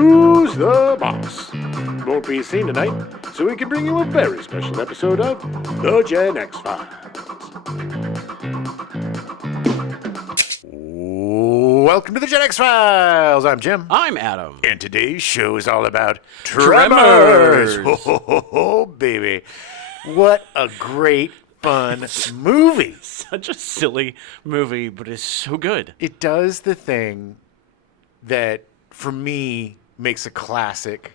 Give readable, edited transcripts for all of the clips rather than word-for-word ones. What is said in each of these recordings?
Who's the Boss? Won't be seen tonight, so we can bring you a very special episode of The Gen X Files. Welcome to The Gen X Files. I'm Jim. I'm Adam. And today's show is all about Tremors. Oh, baby. What a great, fun movie. Such a silly movie, but it's so good. It does the thing that, for me, makes a classic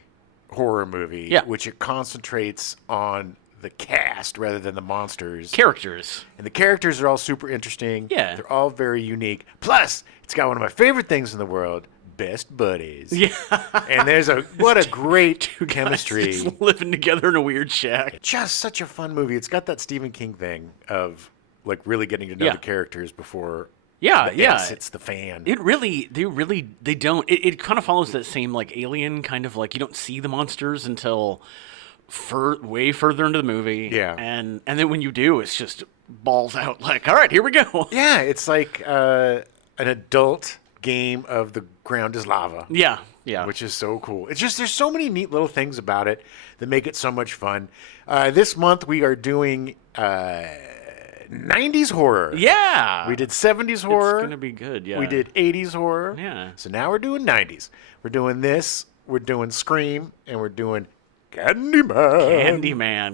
horror movie, which it concentrates on the cast rather than the monsters. Characters. And the characters are all super interesting. Yeah. They're all very unique. Plus, it's got one of my favorite things in the world, best buddies. Yeah. And what a great Two chemistry. guys just living together in a weird shack. Just such a fun movie. It's got that Stephen King thing of like really getting to know the characters before it's the fan. They don't. It kind of follows that same like Alien kind of like you don't see the monsters until way further into the movie. Yeah. And then when you do, it's just balls out like, all right, here we go. Yeah, it's like an adult game of the ground is lava. Yeah. Which is so cool. It's just there's so many neat little things about it that make it so much fun. This month we are doing 90s horror. Yeah. We did 70s horror. It's going to be good, yeah. We did 80s horror. Yeah. So now we're doing 90s. We're doing this, we're doing Scream, and we're doing Candyman.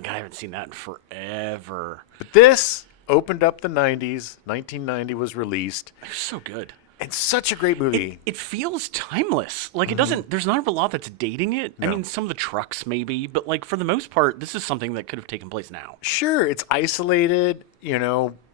God, I haven't seen that in forever. But this opened up the 90s. 1990 was released. It was so good. And such a great movie. It feels timeless. Like, it doesn't, there's not a lot that's dating it. No. I mean, some of the trucks maybe, but like for the most part, this is something that could have taken place now. Sure, it's isolated.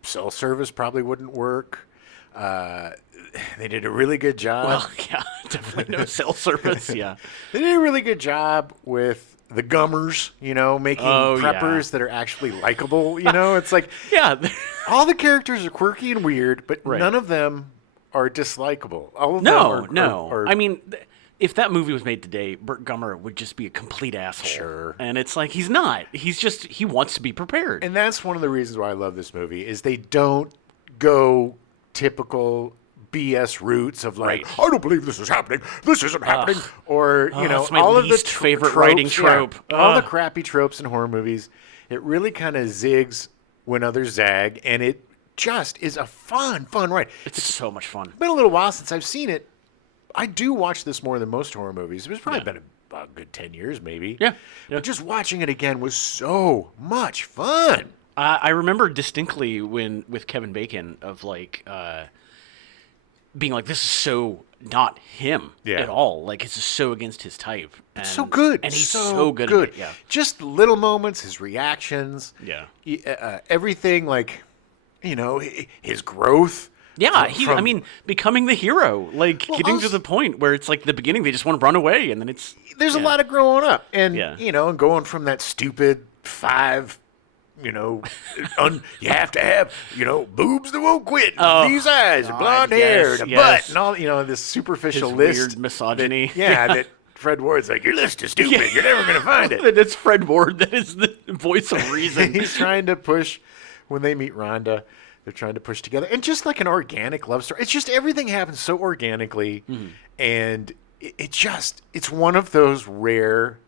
Cell service probably wouldn't work. They did a really good job. Well, yeah, definitely no cell service, yeah. They did a really good job with the gummers, making preppers that are actually likable. It's like all the characters are quirky and weird, but none of them are dislikable. All of them are I mean, if that movie was made today, Burt Gummer would just be a complete asshole. Sure. And it's like, he's not. He wants to be prepared. And that's one of the reasons why I love this movie, is they don't go typical BS routes of like, I don't believe this is happening. This isn't happening. Or, it's my all least of the favorite tropes, writing trope. All the crappy tropes in horror movies. It really kind of zigs when others zag, and it just is a fun ride. It's so much fun. It's been a little while since I've seen it. I do watch this more than most horror movies. It's probably been a good 10 years, maybe. Yeah. But just watching it again was so much fun. I remember distinctly with Kevin Bacon of like being like, this is so not him at all. Like, it's just so against his type. It's so good. And he's so good at it. Yeah. Just little moments, his reactions. Yeah. Everything, like, his growth. Yeah, becoming the hero, like getting to the point where it's like the beginning, they just want to run away, and then there's a lot of growing up, and and going from that stupid 5, you have to have boobs that won't quit, these eyes, and blonde hair, and a butt, and all this superficial his list, weird misogyny. that Fred Ward's like, your list is stupid, you're never gonna find it. That's Fred Ward. That is the voice of reason. He's trying to push when they meet Rhonda. They're trying to push together. And just like an organic love story. It's just everything happens so organically. Mm-hmm. And it's one of those rare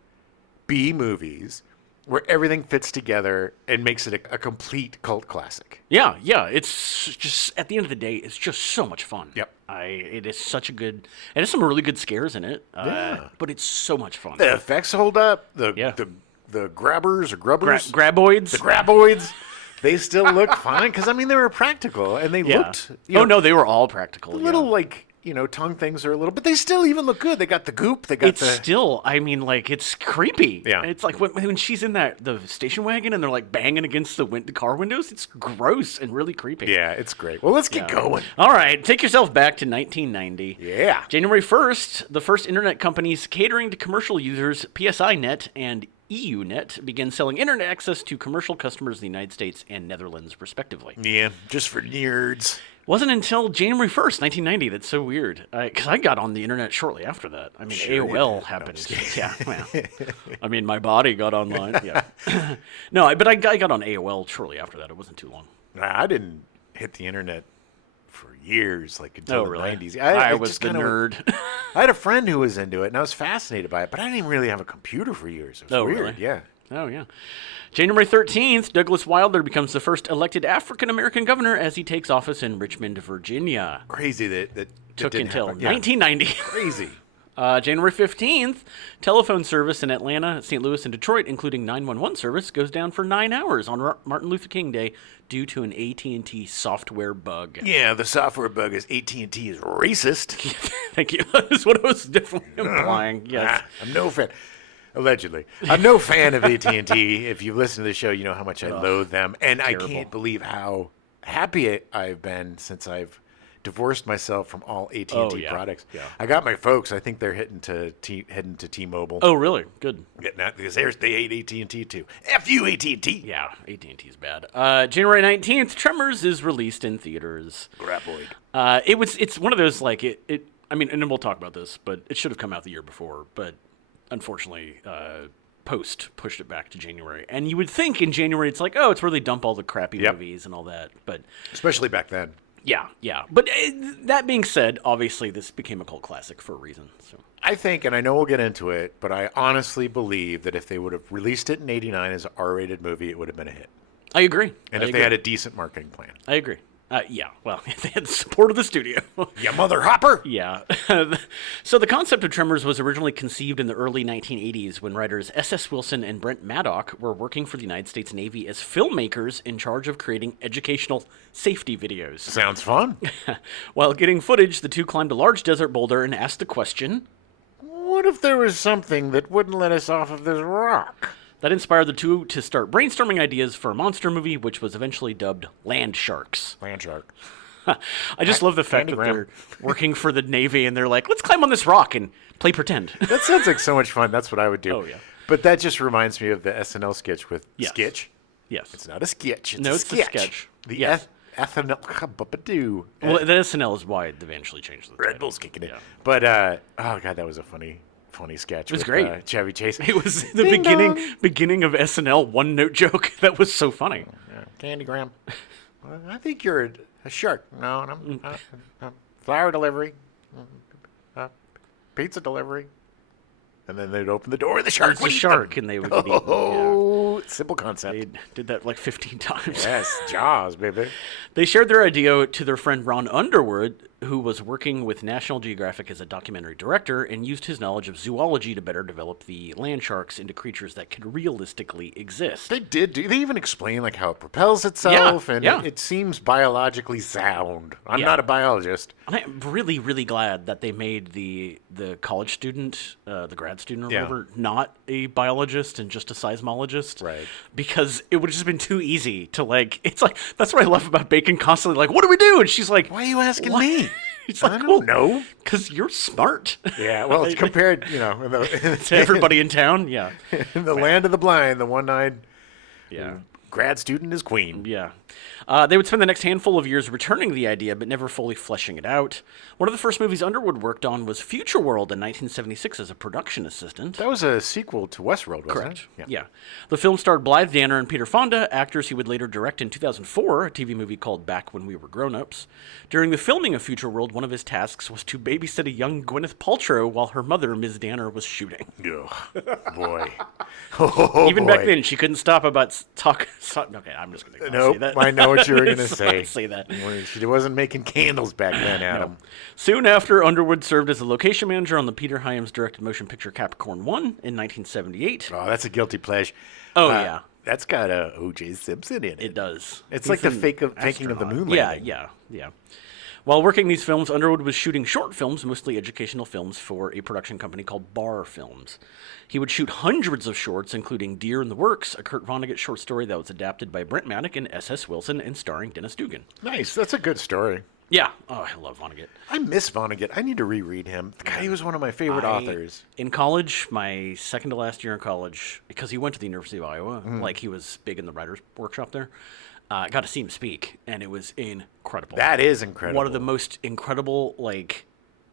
B movies where everything fits together and makes it a complete cult classic. Yeah. It's just, at the end of the day, it's just so much fun. Yep. It is such a good, it has some really good scares in it. But it's so much fun. The effects hold up. The grabbers or grubbers. Graboids. The graboids. They still look fine because they were practical and they looked. No, they were all practical. The little tongue things are a little, but they still even look good. They got the goop. They got still. It's creepy. Yeah, it's like when she's in the station wagon and they're like banging against the car windows. It's gross and really creepy. Yeah, it's great. Well, let's get going. All right, take yourself back to 1990. Yeah, January 1st, the first internet companies catering to commercial users, PSINet and EUNet, began selling internet access to commercial customers in the United States and Netherlands, respectively. Yeah, just for nerds. Wasn't until January 1st, 1990. That's so weird. Because I got on the internet shortly after that. I mean, sure, AOL happened. Yeah, well, my body got online. Yeah. No, but I got on AOL shortly after that. It wasn't too long. I didn't hit the internet for years, like until the really? 90s. I was just the kinda nerd. I had a friend who was into it, and I was fascinated by it, but I didn't even really have a computer for years. It was weird, really? yeah. Oh, yeah. January 13th, Douglas Wilder becomes the first elected African-American governor as he takes office in Richmond, Virginia. Crazy that Took didn't until happen. Yeah. 1990. Crazy. January 15th, telephone service in Atlanta, St. Louis, and Detroit, including 911 service, goes down for 9 hours on Martin Luther King Day due to an AT&T software bug. Yeah, the software bug is AT&T is racist. Thank you. That's what I was definitely implying. Yes. I'm no fan. Allegedly. I'm no fan of AT&T. If you listen to the show, you know how much I loathe them. And terrible. I can't believe how happy I've been since I've divorced myself from all AT&T products. Yeah. I got my folks. I think they're heading to T-Mobile. Oh, really? Good. Because they hate AT&T too. F you, AT&T. Yeah, AT&T is bad. January 19th, Tremors is released in theaters. Graboid. It's one of those, like, I mean, and we'll talk about this, but it should have come out the year before, but unfortunately, Post pushed it back to January. And you would think in January it's like, oh, it's where they dump all the crappy movies and all that. But especially back then. Yeah. But that being said, obviously this became a cult classic for a reason. So I think, and I know we'll get into it, but I honestly believe that if they would have released it in '89 as an R-rated movie, it would have been a hit. I agree. And if they had a decent marketing plan. I agree. Yeah, well, if they had the support of the studio. Ya mother hopper! Yeah. So the concept of Tremors was originally conceived in the early 1980s when writers S.S. Wilson and Brent Maddock were working for the United States Navy as filmmakers in charge of creating educational safety videos. Sounds fun. While getting footage, the two climbed a large desert boulder and asked the question, What if there was something that wouldn't let us off of this rock? That inspired the two to start brainstorming ideas for a monster movie, which was eventually dubbed Land Sharks. Land shark. I just love the fact that they're working for the Navy and they're like, let's climb on this rock and play pretend. That sounds like so much fun. That's what I would do. Oh, yeah. But that just reminds me of the SNL sketch with Yes. Sketch. Yes. It's not a sketch. It's No, a it's a sketch. sketch. The Yes. SNL. Well, the SNL is why it eventually changed the Red title. Bull's kicking it. Yeah. But, oh, God, that was a funny sketch. It was great. Chevy Chase. It was the Ding beginning of SNL one-note joke. That was so funny. Yeah, Candygram. Well, I think you're a shark. No, and I'm flower delivery, pizza delivery, and then they'd open the door and the shark It's a would eat shark, them. and they would be eaten. Oh, simple concept. They did that like 15 times. Yes, Jaws, baby. They shared their idea to their friend Ron Underwood, who was working with National Geographic as a documentary director and used his knowledge of zoology to better develop the land sharks into creatures that could realistically exist. They did. They even explain like how it propels itself, and yeah. it seems biologically sound. I'm Yeah. not a biologist. And I'm really, really glad that they made the college student, the grad student or Yeah. whatever, not a biologist and just a seismologist. Right. Because it would have just been too easy to like, it's like, that's what I love about Bacon constantly, like, what do we do? And she's like, Why are you asking "What?" me? It's I like, don't know. Because you're smart. Yeah, well, it's compared, in To the, everybody in town, yeah. in the land of the blind, the one-eyed Yeah. grad student is queen. Yeah. They would spend the next handful of years returning the idea, but never fully fleshing it out. One of the first movies Underwood worked on was Future World in 1976 as a production assistant. That was a sequel to Westworld, wasn't Correct. it? Yeah. The film starred Blythe Danner and Peter Fonda, actors he would later direct in 2004, a TV movie called Back When We Were Grown-Ups. During the filming of Future World, one of his tasks was to babysit a young Gwyneth Paltrow while her mother, Ms. Danner, was shooting. Ugh, boy. Oh, Even boy. back then, she couldn't stop about talk. Okay, I'm just going to Nope, say that. I know what you were going to Let's say. not say that. She wasn't making candles back then, Adam. Soon after, Underwood served as the location manager on the Peter Hyams directed motion picture Capricorn 1 in 1978. Oh, that's a guilty pleasure. Oh, yeah. That's got a O.J. Simpson in it. It does. It's He's like the an faking of the astronaut. moon Yeah, landing. yeah. While working these films, Underwood was shooting short films, mostly educational films, for a production company called Bar Films. He would shoot hundreds of shorts, including Deer in the Works, a Kurt Vonnegut short story that was adapted by Brent Maddock and S.S. Wilson and starring Dennis Dugan. Nice. That's a good story. Yeah. Oh, I love Vonnegut. I miss Vonnegut. I need to reread him. God, he was one of my favorite authors. In college, my second to last year in college, because he went to the University of Iowa, like he was big in the writer's workshop there, I got to see him speak, and it was incredible. That is incredible. One of the most incredible,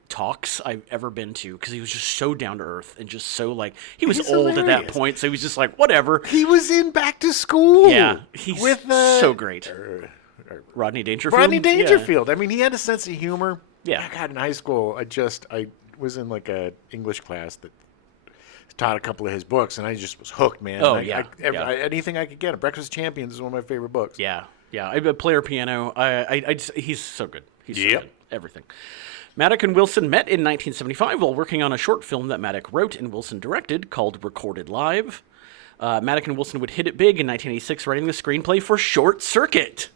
talks I've ever been to, because he was just so down to earth and just so, he was He's old at that hilarious. point, so he was just like, whatever. He was in Back to School. Yeah, he's with so great. Rodney Dangerfield. Rodney Dangerfield. I mean, he had a sense of humor. Yeah. God, in high school, I was in like a English class that taught a couple of his books, and I just was hooked, man. Oh, Anything I could get. Breakfast Champions is one of my favorite books. Yeah. I player piano. He's so good. He's so good. Everything. Maddock and Wilson met in 1975 while working on a short film that Maddock wrote and Wilson directed called Recorded Live. Maddock and Wilson would hit it big in 1986, writing the screenplay for Short Circuit.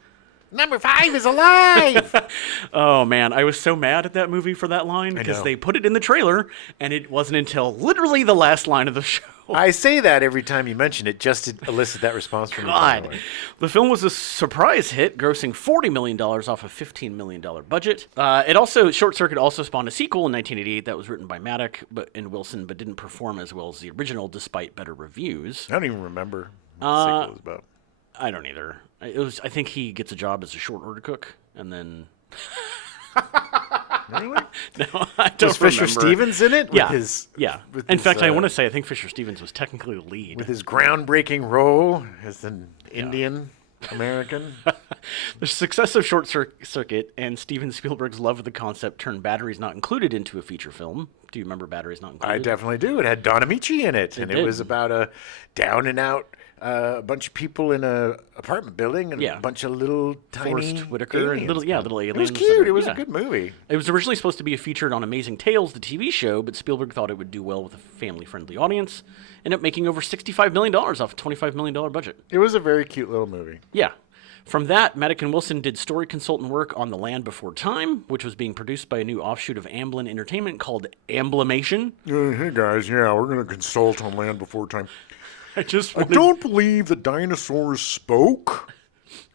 Number 5 is alive! Oh, man. I was so mad at that movie for that line because they put it in the trailer, and it wasn't until literally the last line of the show. I say that every time you mention it just to elicit that response from you. God. The film was a surprise hit, grossing $40 million off a $15 million budget. Short Circuit also spawned a sequel in 1988 that was written by Maddock and Wilson, but didn't perform as well as the original despite better reviews. I don't even remember what the sequel was about. I don't either. I think he gets a job as a short order cook, and then... Really? No, I don't Was Fisher remember. Stevens in it? Yeah. In fact, I want to say I think Fisher Stevens was technically the lead. With his groundbreaking role as an Indian American. The success of Short Circuit and Steven Spielberg's love of the concept turned Batteries Not Included into a feature film. Do you remember Batteries Not Included? I definitely do. It had Don Amici in it. It was about a down-and-out a bunch of people in a apartment building and a bunch of little tiny Forrest Whitaker aliens. and little aliens. It was cute. It was a good movie. It was originally supposed to be featured on Amazing Tales, the TV show, but Spielberg thought it would do well with a family-friendly audience. Ended up making over $65 million off a $25 million budget. It was a very cute little movie. Yeah. From that, Maddock and Wilson did story consultant work on The Land Before Time, which was being produced by a new offshoot of Amblin Entertainment called Amblimation. Hey guys, we're going to consult on Land Before Time. I don't believe the dinosaurs spoke.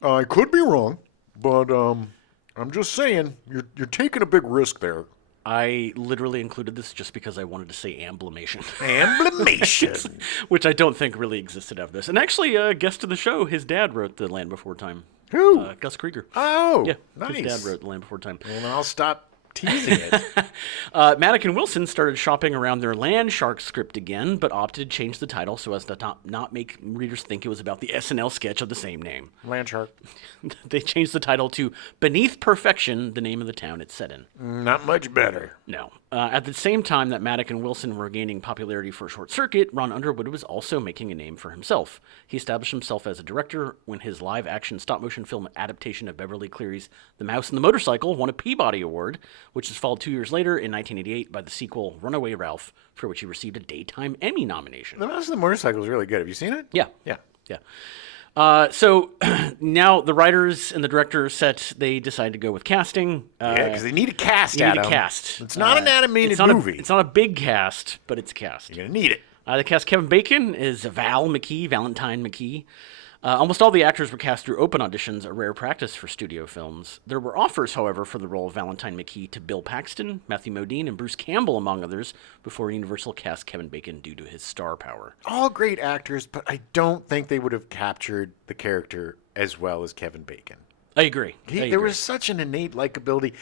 I could be wrong, but I'm just saying you're taking a big risk there. I literally included this just because I wanted to say Amblimation. Amblimation. Which I don't think really existed after this. And actually, a guest of the show, his dad wrote The Land Before Time. Who? Gus Krieger. Oh, yeah, nice. His dad wrote The Land Before Time. Well, I'll stop teasing it. Maddock and Wilson started shopping around their Land Shark script again, but opted to change the title so as to not make readers think it was about the SNL sketch of the same name. Land Shark. They changed the title to Beneath Perfection, the name of the town it's set in. Not much better. No. At the same time that Maddock and Wilson were gaining popularity for Short Circuit, Ron Underwood was also making a name for himself. He established himself as a director when his live-action stop-motion film adaptation of Beverly Cleary's The Mouse and the Motorcycle won a Peabody Award, which was followed 2 years later in 1988 by the sequel Runaway Ralph, for which he received a Daytime Emmy nomination. The Mouse and the Motorcycle is really good. Have you seen it? Yeah. So now the writers and the director they decide to go with casting. Because they need a cast, You need a cast. It's not an animated movie. It's not a big cast, but it's a cast. You're going to need it. The cast Kevin Bacon is Valentine McKee. Almost all the actors were cast through open auditions, a rare practice for studio films. There were offers, however, for the role of Valentine McKee to Bill Paxton, Matthew Modine, and Bruce Campbell, among others, before Universal cast Kevin Bacon due to his star power. All great actors, but I don't think they would have captured the character as well as Kevin Bacon. I agree. There was such an innate likability.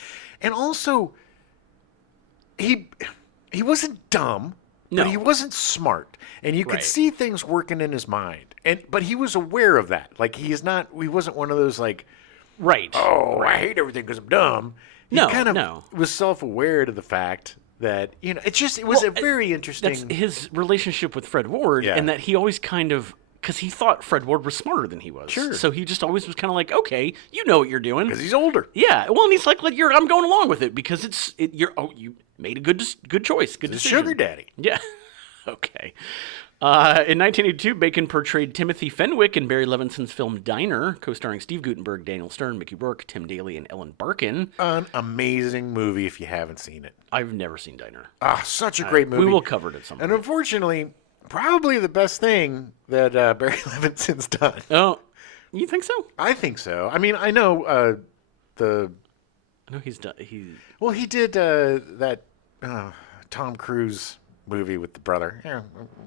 And also, he wasn't dumb, but he wasn't smart. And you could see things working in his mind. But he was aware of that. Like, he wasn't one of those, like, I hate everything because I'm dumb. He was self-aware to the fact that, it was a very interesting... That's his relationship with Fred Ward, and that he always kind of... Because he thought Fred Ward was smarter than he was. Sure. So he just always was kind of like, okay, you know what you're doing. Because he's older. Yeah. Well, and he's like I'm going along with it because you made a good choice, good decision. Sugar daddy. Yeah. Okay. In 1982, Bacon portrayed Timothy Fenwick in Barry Levinson's film Diner, co-starring Steve Guttenberg, Daniel Stern, Mickey Rourke, Tim Daly, and Ellen Barkin. An amazing movie if you haven't seen it. I've never seen Diner. Such a great movie. We will cover it at some point. And unfortunately, probably the best thing that Barry Levinson's done. Oh, you think so? I think so. I mean, I know I know he's done. Well, he did that Tom Cruise movie with the brother.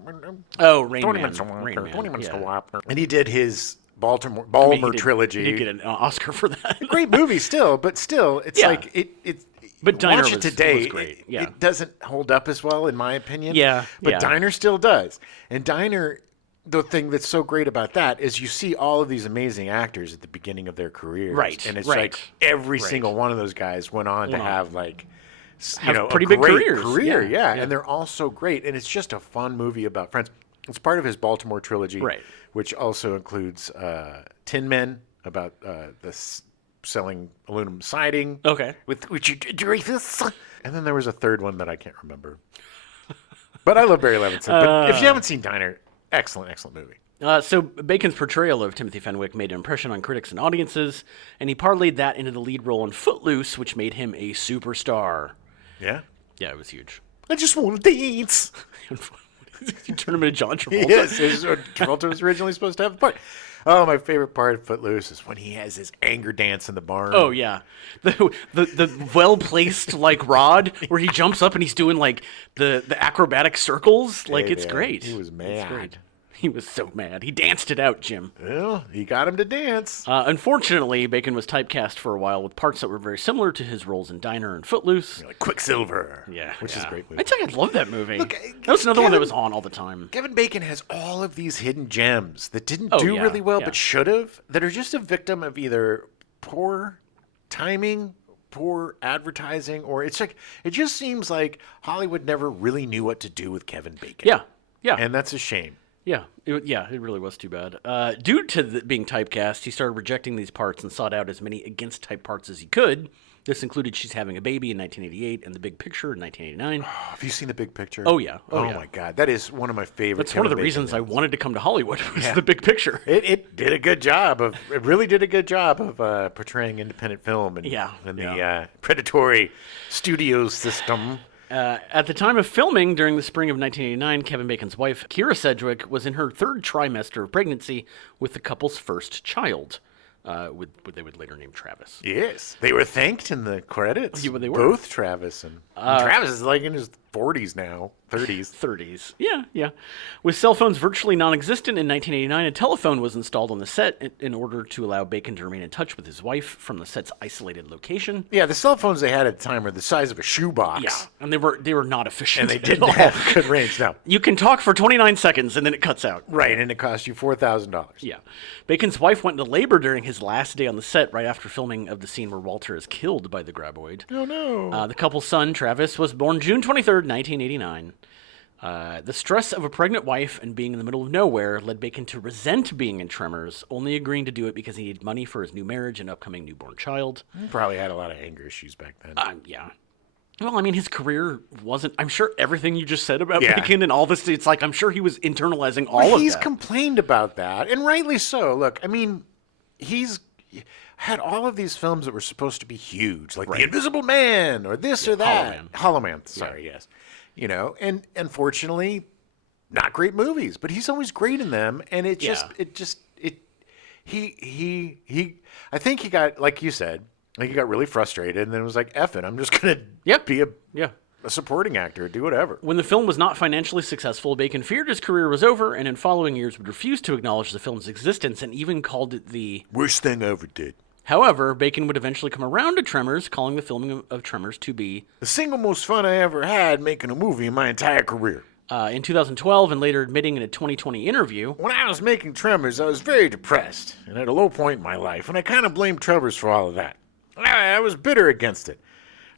Rain 20 Man. minutes to walk. Rain Man. 20 minutes yeah. to walk. And he did his Balmer trilogy. He did get an Oscar for that. Great movie still, but still, it's like it. But Diner watch it today. Was great. Yeah. It doesn't hold up as well, in my opinion. Yeah. But Diner still does. And Diner the thing that's so great about that is you see all of these amazing actors at the beginning of their careers. Right, And it's right. like every Right. single one of those guys went on to have like, Have a pretty big great careers. career. Yeah, Yeah. And they're all so great. And it's just a fun movie about friends. It's part of his Baltimore trilogy, Right. which also includes Tin Men about selling aluminum siding. Okay. With Dreyfus. And then there was a third one that I can't remember. But I love Barry Levinson. But if you haven't seen Diner, excellent, excellent movie. So Bacon's portrayal of Timothy Fenwick made an impression on critics and audiences, and he parlayed that into the lead role in Footloose, which made him a superstar. Yeah? Yeah, it was huge. I just want to dance. You turn him into John Travolta. Yes, Travolta was originally supposed to have a part. Oh, my favorite part of Footloose is when he has his anger dance in the barn. Oh yeah, the well placed like rod where he jumps up and he's doing like the acrobatic circles. Like Hey, it's man, great. he was It's mad. great. He was so mad. He danced it out, Jim. Well, he got him to dance. Unfortunately, Bacon was typecast for a while with parts that were very similar to his roles in Diner and Footloose. Like Quicksilver. Yeah, Which is a great movie. I think I love that movie. Look, that was another one that Kevin- was on all the time. Kevin Bacon has all of these hidden gems that didn't Oh, do yeah, really well yeah. but should have, that are just a victim of either poor timing, poor advertising, or it's like, it just seems like Hollywood never really knew what to do with Kevin Bacon. Yeah, yeah. And that's a shame. Yeah, it really was too bad. Due to being typecast, he started rejecting these parts and sought out as many against type parts as he could. This included She's Having a Baby in 1988 and The Big Picture in 1989. Have you seen The Big Picture? Oh, yeah. Oh, Oh, yeah. my God. That is one of my favorite. That's one of the Kevin reasons I Bacon wanted to come to Hollywood was Yeah. The Big Picture. It did a good job of. It really did a good job of portraying independent film and Yeah, the predatory studio system. At the time of filming, during the spring of 1989, Kevin Bacon's wife, Kira Sedgwick, was in her third trimester of pregnancy with the couple's first child, what they would later name Travis. Yes, they were thanked in the credits. Yeah, well, they were. Both Travis and Travis is like in his 40s now, 30s. 30s. Yeah. With cell phones virtually non-existent in 1989, a telephone was installed on the set in order to allow Bacon to remain in touch with his wife from the set's isolated location. Yeah, the cell phones they had at the time were the size of a shoebox. Yeah, and they were not efficient. and they at didn't all. have good range. No, You can talk for 29 seconds and then it cuts out. right, and it cost you $4,000. Yeah. Bacon's wife went into labor during his last day on the set right after filming of the scene where Walter is killed by the graboid. Oh no. The couple's son, Travis, was born June 23rd, 1989. The stress of a pregnant wife and being in the middle of nowhere led Bacon to resent being in Tremors, only agreeing to do it because he needed money for his new marriage and upcoming newborn child. He probably had a lot of anger issues back then. Yeah. Well, I mean, his career wasn't. I'm sure everything you just said about Yeah. Bacon and all this, it's like I'm sure he was internalizing all Well, of he's that. complained about that, and rightly so. Look, I mean, he's had all of these films that were supposed to be huge, like The Invisible Man or this or that. Hollow Man. Sorry, yes. You know, and unfortunately, not great movies, but he's always great in them, and I think he got, like you said, like he got really frustrated, and then was like, "F it, I'm just gonna be Yeah. a supporting actor, do whatever." When the film was not financially successful, Bacon feared his career was over and in following years would refuse to acknowledge the film's existence and even called it the... Worst thing I ever did. However, Bacon would eventually come around to Tremors, calling the filming of Tremors to be... The single most fun I ever had making a movie in my entire career. in 2012 and later admitting in a 2020 interview... When I was making Tremors, I was very depressed and at a low point in my life, and I kind of blamed Tremors for all of that. I was bitter against it.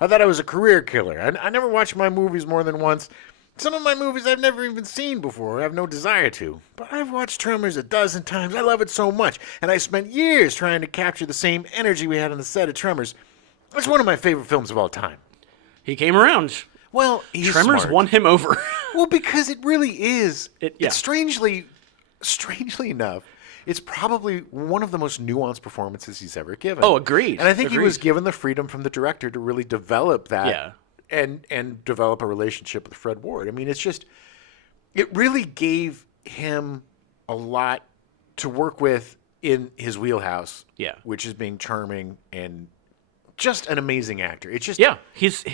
I thought I was a career killer. I never watched my movies more than once. Some of my movies I've never even seen before. I have no desire to. But I've watched Tremors a dozen times. I love it so much. And I spent years trying to capture the same energy we had on the set of Tremors. It's one of my favorite films of all time. He came around. Well, he's Tremors smart. won him over. Well, because it really is. Yeah. It's strangely enough, it's probably one of the most nuanced performances he's ever given. Oh, agreed. And I think he was Agreed. given the freedom from the director to really develop that Yeah. and develop a relationship with Fred Ward. I mean, it really gave him a lot to work with in his wheelhouse. Yeah. Which is being charming and just an amazing actor. It's just Yeah, his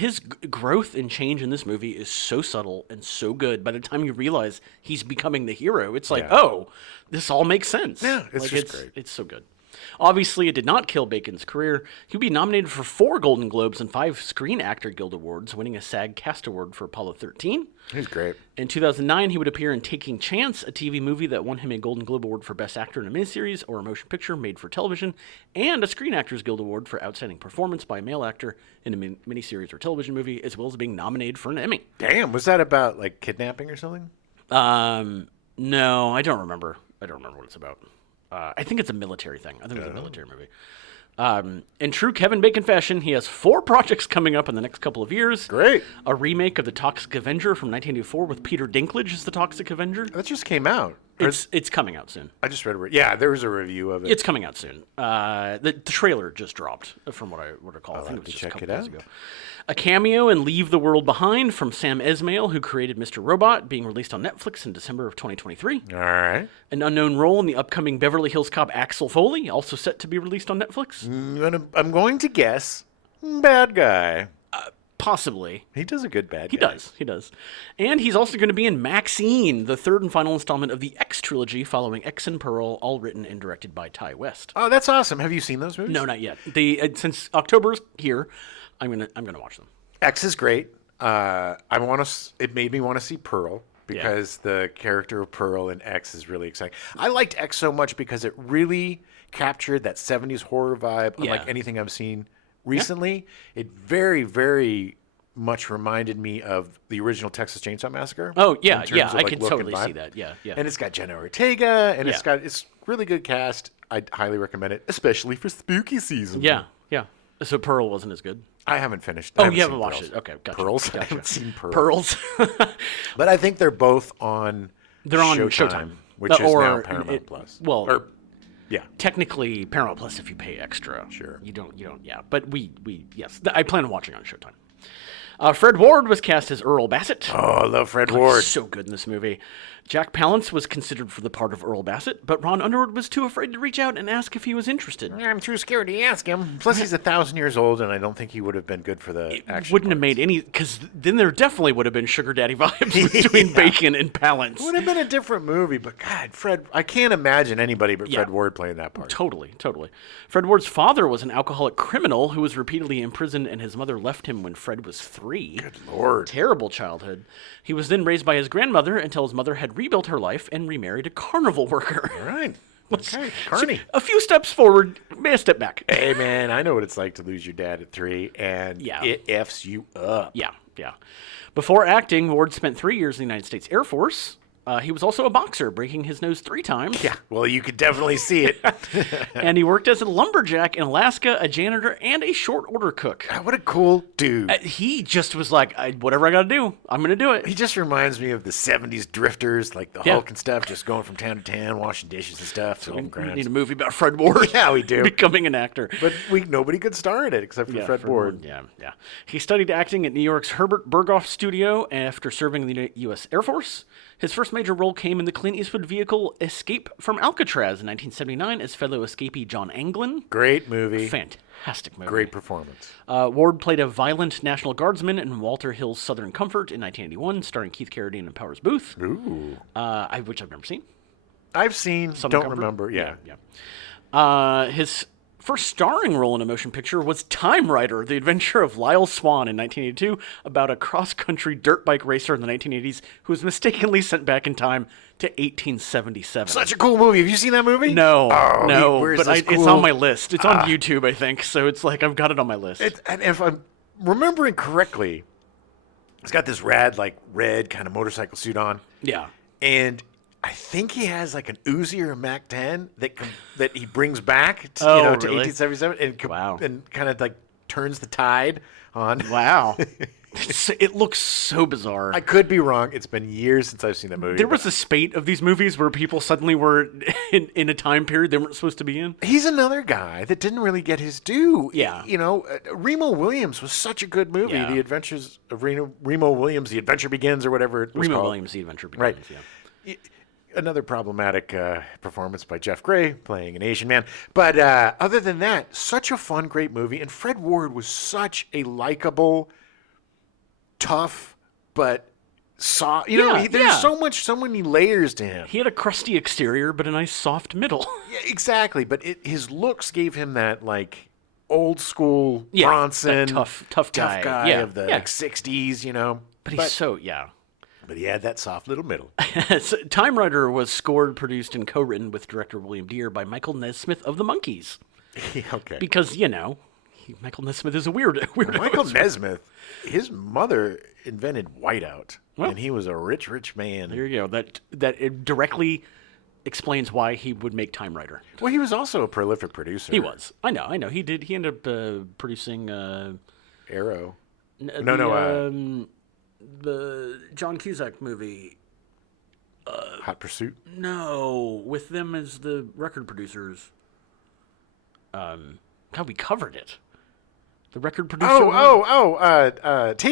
growth and change in this movie is so subtle and so good. By the time you realize he's becoming the hero, it's like, Yeah. oh, this all makes sense. Yeah, it's Like, just great. It's so good. Obviously, it did not kill Bacon's career. He would be nominated for 4 Golden Globes and 5 Screen Actor Guild Awards, winning a SAG Cast Award for Apollo 13. He's great. In 2009, he would appear in Taking Chance, a TV movie that won him a Golden Globe Award for Best Actor in a Miniseries or a Motion Picture made for television, and a Screen Actors Guild Award for Outstanding Performance by a Male Actor in a miniseries or television movie, as well as being nominated for an Emmy. Damn, was that about like kidnapping or something? No, I don't remember. I don't remember what it's about. I think it's a military thing. I think it's a military movie. In true Kevin Bacon fashion, he has 4 projects coming up in the next couple of years. Great. A remake of The Toxic Avenger from 1984 with Peter Dinklage as the Toxic Avenger. That just came out. It's coming out soon. I just read it. Yeah, there was a review of it. It's coming out soon. The trailer just dropped, from what I recall. I think it was just check a couple it days out. ago. A cameo in Leave the World Behind from Sam Esmail, who created Mr. Robot, being released on Netflix in December of 2023. All right. An unknown role in the upcoming Beverly Hills Cop Axel Foley, also set to be released on Netflix. I'm going to guess bad guy. Possibly. He does a good bad He guy. does. And he's also going to be in Maxine, the 3rd and final installment of the X trilogy following X and Pearl, all written and directed by Ty West. Oh, that's awesome. Have you seen those movies? No, not yet. Since October's here, I'm gonna watch them. X is great. It made me want to see Pearl because the character of Pearl in X is really exciting. I liked X so much because it really captured that 70s horror vibe, unlike anything I've seen recently. It very, very much reminded me of the original Texas Chainsaw Massacre. Oh yeah, in terms yeah, of, I like, can look and totally vibe. see that. Yeah. And it's got Jenna Ortega, and Yeah. it's really good cast. I highly recommend it, especially for spooky season. Yeah. So Pearl wasn't as good. I haven't finished. Oh, you haven't watched it? Okay, gotcha. Pearls? I Gotcha. haven't seen Pearls. Pearls. But I think they're both on. They're on Showtime, which is or now Paramount Plus. Well, yeah, technically Paramount Plus if you pay extra. Sure. You don't. Yeah. But yes, I plan on watching on Showtime. Fred Ward was cast as Earl Bassett. Oh, I love Fred Ward. So good in this movie. Jack Palance was considered for the part of Earl Bassett, but Ron Underwood was too afraid to reach out and ask if he was interested. I'm too scared to ask him. Plus, he's 1,000 years old, and I don't think he would have been good for the action. Wouldn't have made any, because then there definitely would have been sugar daddy vibes between Bacon and Palance. It would have been a different movie, but God, Fred, I can't imagine anybody but Fred Ward playing that part. Totally. Fred Ward's father was an alcoholic criminal who was repeatedly imprisoned, and his mother left him when Fred was 3. Good Lord. Terrible childhood. He was then raised by his grandmother until his mother had rebuilt her life and remarried a carnival worker. All right. Okay, Carney. A few steps forward, a step back. Hey, man, I know what it's like to lose your dad at 3, and it F's you up. Yeah. Before acting, Ward spent 3 years in the United States Air Force. He was also a boxer, breaking his nose 3 times. Yeah, well, you could definitely see it. And he worked as a lumberjack in Alaska, a janitor, and a short order cook. God, what a cool dude. He just was like, whatever I got to do, I'm going to do it. He just reminds me of the 70s drifters, like the Hulk and stuff, just going from town to town, washing dishes and stuff. We need a movie about Fred Ward. Yeah, we do. Becoming an actor. But nobody could star in it except for Fred Ward. Yeah. He studied acting at New York's Herbert Berghoff Studio after serving in the U.S. Air Force. His first major role came in the Clint Eastwood vehicle Escape from Alcatraz in 1979 as fellow escapee John Anglin. Great movie. Fantastic movie. Great performance. Ward played a violent National Guardsman in Walter Hill's Southern Comfort in 1981, starring Keith Carradine and Powers Booth. Ooh. Which I've never seen. I've seen, Southern don't Comfort? remember. Yeah. His first starring role in a motion picture was Time Rider, The Adventure of Lyle Swan in 1982, about a cross-country dirt bike racer in the 1980s who was mistakenly sent back in time to 1877. Such a cool movie. Have you seen that movie? No, but it's on my list. It's on YouTube, I think, so it's like I've got it on my list. And if I'm remembering correctly, he's got this rad, like, red kind of motorcycle suit on. Yeah. And I think he has like an Uzi or a Mac-10 that he brings back to, to really? 1877 and kind of like turns the tide on. Wow. It looks so bizarre. I could be wrong. It's been years since I've seen that movie. There was a spate of these movies where people suddenly were in a time period they weren't supposed to be in. He's another guy that didn't really get his due. Yeah. Remo Williams was such a good movie. Yeah. The Adventures of Remo Williams, The Adventure Begins, or whatever it was Remo called. Williams, The Adventure Begins, Right. yeah. Another problematic performance by Jeff Gray playing an Asian man. But other than that, such a fun, great movie. And Fred Ward was such a likable, tough, but soft. You know, there's so many layers to him. He had a crusty exterior, but a nice soft middle. Yeah, exactly. But his looks gave him that like old school Bronson, tough guy, of the like 60s. You know, But he's But he had that soft little middle. So, Time Rider was scored, produced, and co-written with director William Deere by Michael Nesmith of the Monkees. Okay. Because, Michael Nesmith is a weirdo. Michael Nesmith, his mother invented whiteout, and he was a rich, rich man. There you go. That it directly explains why he would make Time Rider. Well, he was also a prolific producer. He was. I know. He did. He ended up producing... Arrow. The John Cusack movie. Hot Pursuit? No, with them as the record producers. God, we covered it. The record producer. Tapeheads.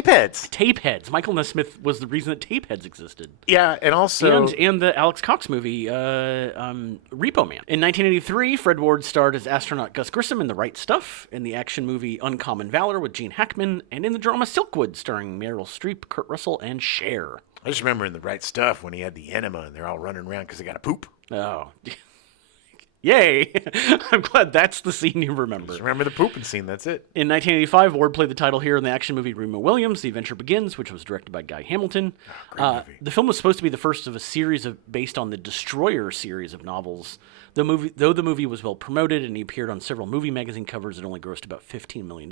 Tapeheads. Michael Nesmith was the reason that Tapeheads existed. Yeah, and also... And the Alex Cox movie, Repo Man. In 1983, Fred Ward starred as astronaut Gus Grissom in The Right Stuff, in the action movie Uncommon Valor with Gene Hackman, and in the drama Silkwood, starring Meryl Streep, Kurt Russell, and Cher. I just remember in The Right Stuff when he had the enema and they're all running around because they got to poop. Oh, yay! I'm glad that's the scene you remember. Just remember the pooping scene, that's it. In 1985, Ward played the title hero in the action movie Remo Williams, The Adventure Begins, which was directed by Guy Hamilton. Great movie. The film was supposed to be the first of a series based on the Destroyer series of novels. Though the movie was well promoted and he appeared on several movie magazine covers, it only grossed about $15 million.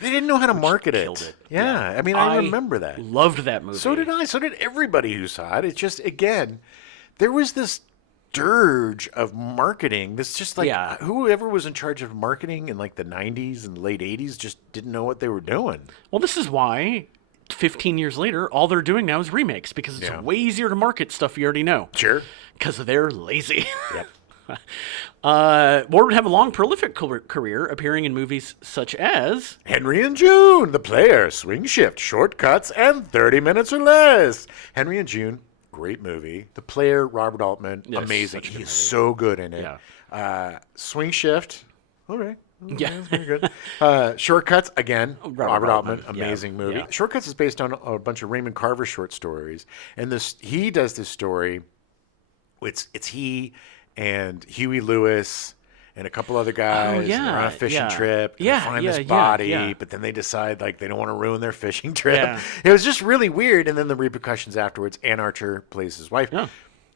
They didn't know how to market it. Killed it. Yeah, I mean, I remember that. Loved that movie. So did I. So did everybody who saw it. It's just, again, there was this dirge of marketing. This just like whoever was in charge of marketing in like the 90s and late 80s just didn't know what they were doing. Well, this is why 15 years later, all they're doing now is remakes because it's way easier to market stuff you already know. Sure. Because they're lazy. Yep. Ward would have a long, prolific career appearing in movies such as Henry and June, The Player, Swing Shift, Shortcuts, and 30 Minutes or Less. Henry and June, great movie. The Player, Robert Altman, amazing. He's so good in it. Yeah. Swing Shift, all right. Yeah. That's very good. Shortcuts, again, Robert Altman, amazing movie. Yeah. Shortcuts is based on a bunch of Raymond Carver short stories. And he does this story. It's he and Huey Lewis and a couple other guys. And they're on a fishing trip. And they find this body, but then they decide like they don't want to ruin their fishing trip. Yeah. It was just really weird. And then the repercussions afterwards. Ann Archer plays his wife. Yeah.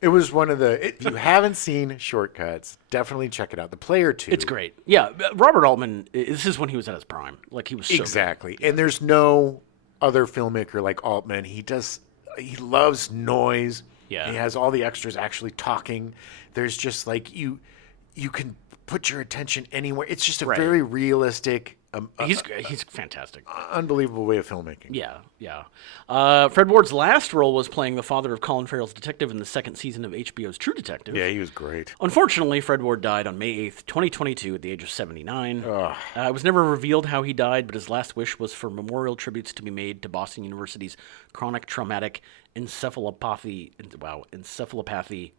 It was one of if you haven't seen Shortcuts, definitely check it out. The Player too. It's great. Yeah, Robert Altman. This is when he was at his prime. Like he was so exactly. Good. And there's no other filmmaker like Altman. He loves noise. Yeah. He has all the extras actually talking. There's just like you can put your attention anywhere. It's just a very realistic. He's fantastic. Unbelievable way of filmmaking. Yeah. Fred Ward's last role was playing the father of Colin Farrell's detective in the second season of HBO's True Detective. Yeah, he was great. Unfortunately, Fred Ward died on May 8th, 2022 at the age of 79. It was never revealed how he died, but his last wish was for memorial tributes to be made to Boston University's Chronic Traumatic Encephalopathy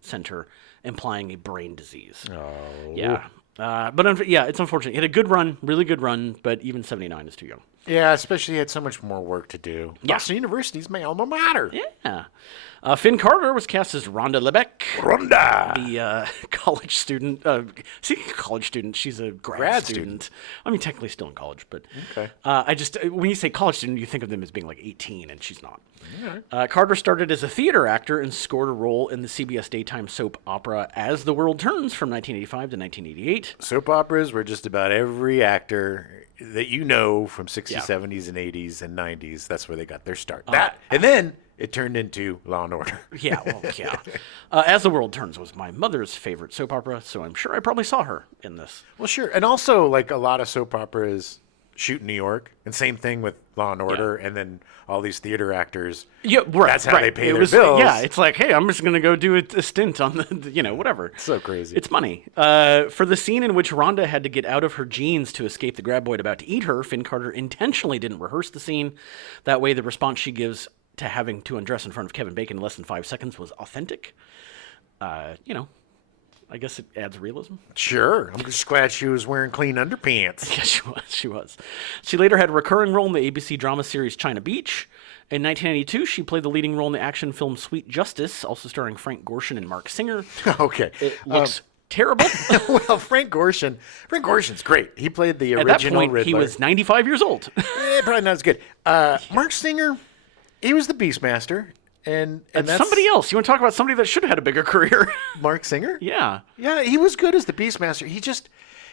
Center, implying a brain disease. Oh. Yeah. But it's unfortunate. He had a good run, really good run, but even 79 is too young. Yeah, especially he had so much more work to do. Yeah. Boston University's my alma mater. Yeah. Finn Carter was cast as Rhonda Lebeck. Rhonda! The college student. Speaking of college student, she's a grad student. I mean, technically still in college, but okay. When you say college student, you think of them as being like 18, and she's not. Right. Carter started as a theater actor and scored a role in the CBS daytime soap opera As the World Turns from 1985 to 1988. Soap operas were just about every actor that you know from 60s, 70s, and 80s and 90s. That's where they got their start. And then it turned into Law and Order. As the World Turns was my mother's favorite soap opera, so I'm sure I probably saw her in this. Well, sure. And also, like, a lot of soap operas shoot in New York, and same thing with Law and Order, and then all these theater actors. Yeah, right. That's how they pay their bills. Yeah, it's like, hey, I'm just going to go do a stint on the, whatever. It's so crazy. It's money. For the scene in which Rhonda had to get out of her jeans to escape the graboid about to eat her, Finn Carter intentionally didn't rehearse the scene. That way, the response she gives to having to undress in front of Kevin Bacon in less than 5 seconds was authentic. I guess it adds realism. Sure. I'm just glad she was wearing clean underpants. Yeah, she was. She was. She later had a recurring role in the ABC drama series China Beach. In 1992, she played the leading role in the action film Sweet Justice, also starring Frank Gorshin and Mark Singer. Okay. It looks terrible. Well, Frank Gorshin's great. He played the original At that point, Riddler. he was 95 years old. Probably not as good. Mark Singer, he was the Beastmaster. And that's somebody else. You want to talk about somebody that should have had a bigger career? Mark Singer? Yeah. Yeah, he was good as the Beastmaster.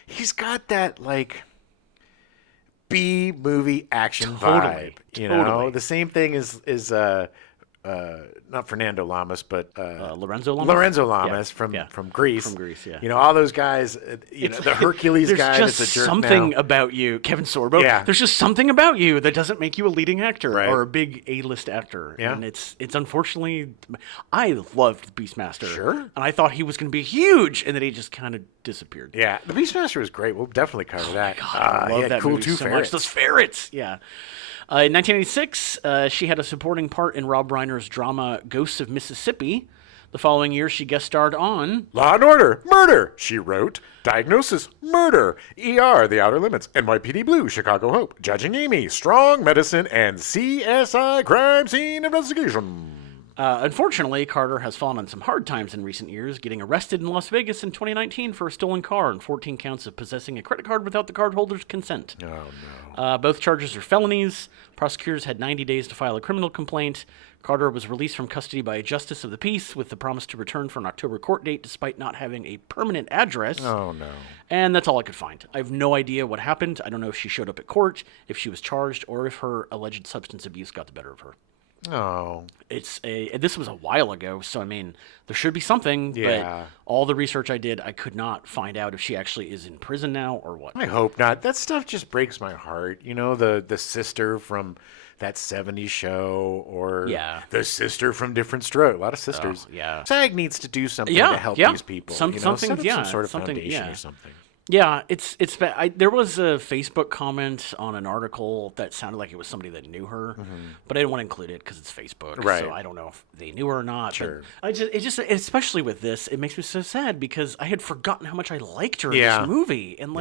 He's got that, like, B-movie action vibe. You know? The same thing is not Fernando Lamas, but Lorenzo Lamas? Lorenzo Lamas from Greece. From Greece, yeah. You know, all those guys, the Hercules guy that's that's a jerk something now. about you, Kevin Sorbo. Yeah. There's just something about you that doesn't make you a leading actor Right. or a big A-list actor. Yeah. And it's unfortunately, I loved Beastmaster. Sure. And I thought he was going to be huge, and then he just kind of disappeared. Yeah, the Beastmaster was great. We'll definitely cover that. God, I he love had that cool movie two so ferrets. much. Those ferrets, yeah. In 1986, she had a supporting part in Rob Reiner's drama Ghosts of Mississippi. The following year, she guest starred on Law and Order, Murder, she wrote. Diagnosis, Murder. ER, The Outer Limits. NYPD Blue, Chicago Hope. Judging Amy, Strong Medicine, and CSI Crime Scene Investigation. Unfortunately, Carter has fallen on some hard times in recent years, getting arrested in Las Vegas in 2019 for a stolen car and 14 counts of possessing a credit card without the cardholder's consent. Oh, no. Both charges are felonies. Prosecutors had 90 days to file a criminal complaint. Carter was released from custody by a justice of the peace with the promise to return for an October court date despite not having a permanent address. Oh, no. And that's all I could find. I have no idea what happened. I don't know if she showed up at court, if she was charged, or if her alleged substance abuse got the better of her. Oh. This was a while ago, so I mean, there should be something, Yeah. but all the research I did, I could not find out if she actually is in prison now or what. I hope not. That stuff just breaks my heart. You know, the sister from that 70s show, or the sister from Different Stroke. A lot of sisters. Yeah. SAG needs to do something to help these people. Something, set up some sort of something, foundation or something. Yeah, there was a Facebook comment on an article that sounded like it was somebody that knew her, but I didn't want to include it because it's Facebook, Right. so I don't know if they knew her or not. Sure. But it just, especially with this, it makes me so sad because I had forgotten how much I liked her in Yeah. this movie, and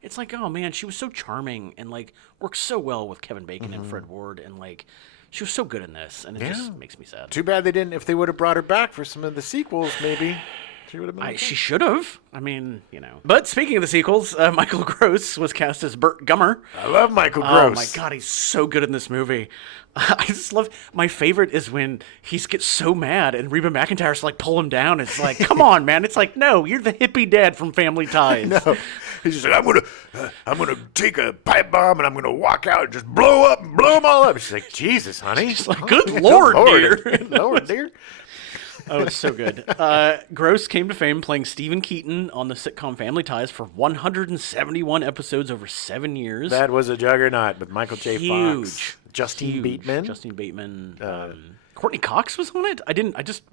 it's like, oh man, she was so charming and like worked so well with Kevin Bacon and Fred Ward, and like she was so good in this, and it just makes me sad. Too bad they didn't. If they would have brought her back for some of the sequels, maybe she would have been. She should have. I mean, you know. But speaking of the sequels, Michael Gross was cast as Burt Gummer. I love Michael Gross. Oh my God, he's so good in this movie. I just love. My favorite is when he gets so mad and Reba McEntire's like pull him down. It's like, come on, man. It's like, no, you're the hippie dad from Family Ties. No, he's just like, I'm gonna take a pipe bomb and I'm gonna walk out and just blow them all up. She's like, Jesus, honey. She's like, good Lord, dear. Good Lord, dear. Oh, it's so good. Gross came to fame playing Stephen Keaton on the sitcom Family Ties for 171 episodes over 7 years. That was a juggernaut with Michael J. Huge. Fox, Justine Bateman. Courtney Cox was on it. I just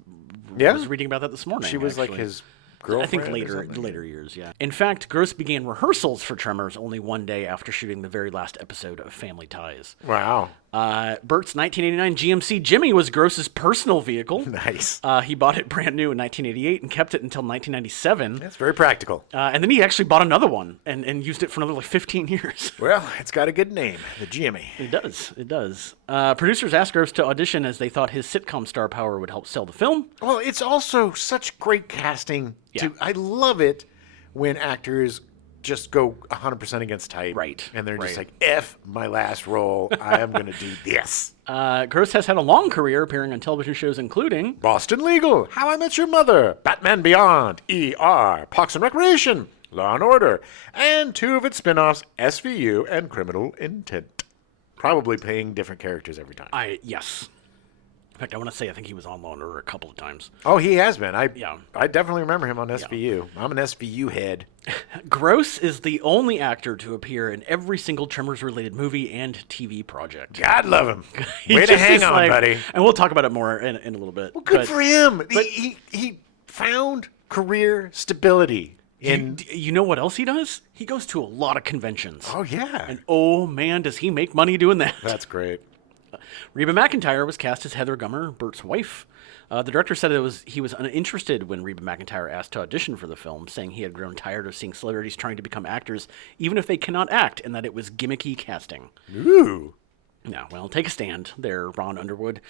was reading about that this morning. She was like his girlfriend. I think later years, yeah. In fact, Gross began rehearsals for Tremors only one day after shooting the very last episode of Family Ties. Wow. Bert's 1989 GMC Jimmy was Gross's personal vehicle. Nice. He bought it brand new in 1988 and kept it until 1997. That's very practical. And then he actually bought another one and used it for another 15 years. Well, it's got a good name, the Jimmy. It does. Producers asked Gross to audition as they thought his sitcom star power would help sell the film. Well, it's also such great casting. Yeah. I love it when actors just go 100% against type. Right. And they're just like, F my last role. I am going to do this. Gross has had a long career appearing on television shows including Boston Legal, How I Met Your Mother, Batman Beyond, ER, Parks and Recreation, Law and Order, and 2 of its spin-offs, SVU and Criminal Intent. Probably playing different characters every time. Yes. In fact, I want to say I think he was on Law & Order a couple of times. Oh, he has been. I Yeah. definitely remember him on SVU. I'm an SVU head. Gross is the only actor to appear in every single Tremors-related movie and TV project. God love him. He Way to just hang is on, like- buddy. And we'll talk about it more in a little bit. Well, good But for him. He found career stability. you know what else he does? He goes to a lot of conventions. Oh, yeah. And oh, man, does he make money doing that. That's great. Reba McEntire was cast as Heather Gummer, Bert's wife. The director said he was uninterested when Reba McEntire asked to audition for the film, saying he had grown tired of seeing celebrities trying to become actors, even if they cannot act, and that it was gimmicky casting. Ooh. No, well, take a stand there, Ron Underwood.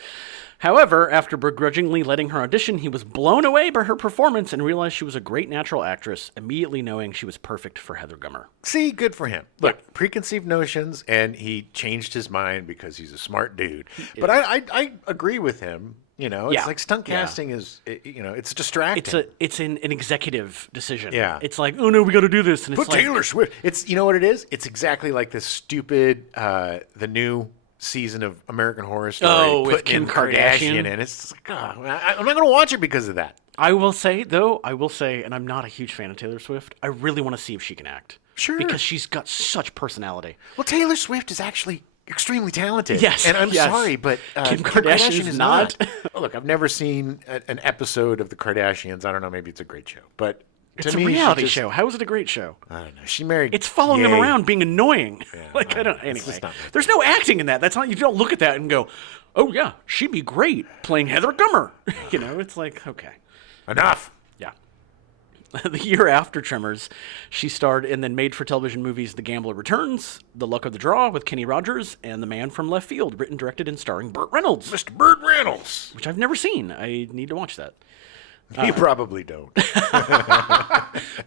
However, after begrudgingly letting her audition, he was blown away by her performance and realized she was a great natural actress, immediately knowing she was perfect for Heather Gummer. See, good for him. Look, preconceived notions, and he changed his mind because he's a smart dude. But I agree with him. You know, it's like stunt casting is, it's distracting. It's an executive decision. Yeah. It's like, oh no, we got to do this. And Put it's like, Taylor Swift. It's, you know what it is? It's exactly like this stupid, the new season of American Horror Story. With Kim Kardashian. And it's like, I'm not going to watch it because of that. I will say, and I'm not a huge fan of Taylor Swift, I really want to see if she can act. Sure. Because she's got such personality. Well, Taylor Swift is actually extremely talented. Yes. And I'm sorry, but Kim Kardashian is not. Look, I've never seen an episode of The Kardashians. I don't know. Maybe it's a great show. But it's a reality show. How is it a great show? I don't know. She married. It's following them around being annoying. Yeah, I don't. Anyway, not there's no acting in that. That's not. You don't look at that and go, "Oh yeah, she'd be great playing Heather Gummer." It's like, okay, enough. Yeah. The year after Tremors, she starred in the made-for-television movies The Gambler Returns, The Luck of the Draw with Kenny Rogers, and The Man from Left Field, written, directed, and starring Burt Reynolds. Mr. Burt Reynolds. Which I've never seen. I need to watch that. You probably don't.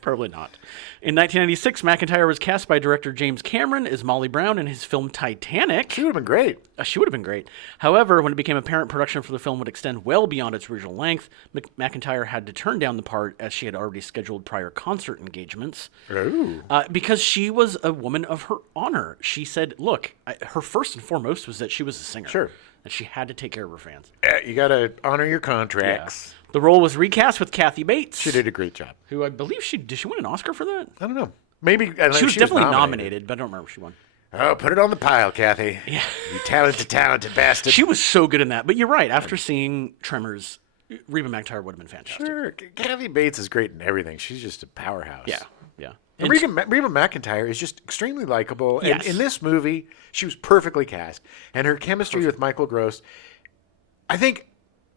Probably not. In 1996, McEntire was cast by director James Cameron as Molly Brown in his film Titanic. She would have been great. She would have been great. However, when it became apparent production for the film would extend well beyond its original length, McEntire had to turn down the part as she had already scheduled prior concert engagements. Ooh. Because she was a woman of her honor. She said, look, her first and foremost was that she was a singer. Sure. And she had to take care of her fans. You got to honor your contracts. Yeah. The role was recast with Kathy Bates. She did a great job. Who I believe did she win an Oscar for that? I don't know. Maybe. I don't know. She was definitely nominated, but I don't remember if she won. Oh, put it on the pile, Kathy. Yeah. You talented bastard. She was so good in that. But you're right. After seeing Tremors, Reba McEntire would have been fantastic. Sure. Kathy Bates is great in everything. She's just a powerhouse. Yeah. Yeah. And Reba McEntire is just extremely likable. And Yes. in this movie, she was perfectly cast. And her chemistry with Michael Gross, I think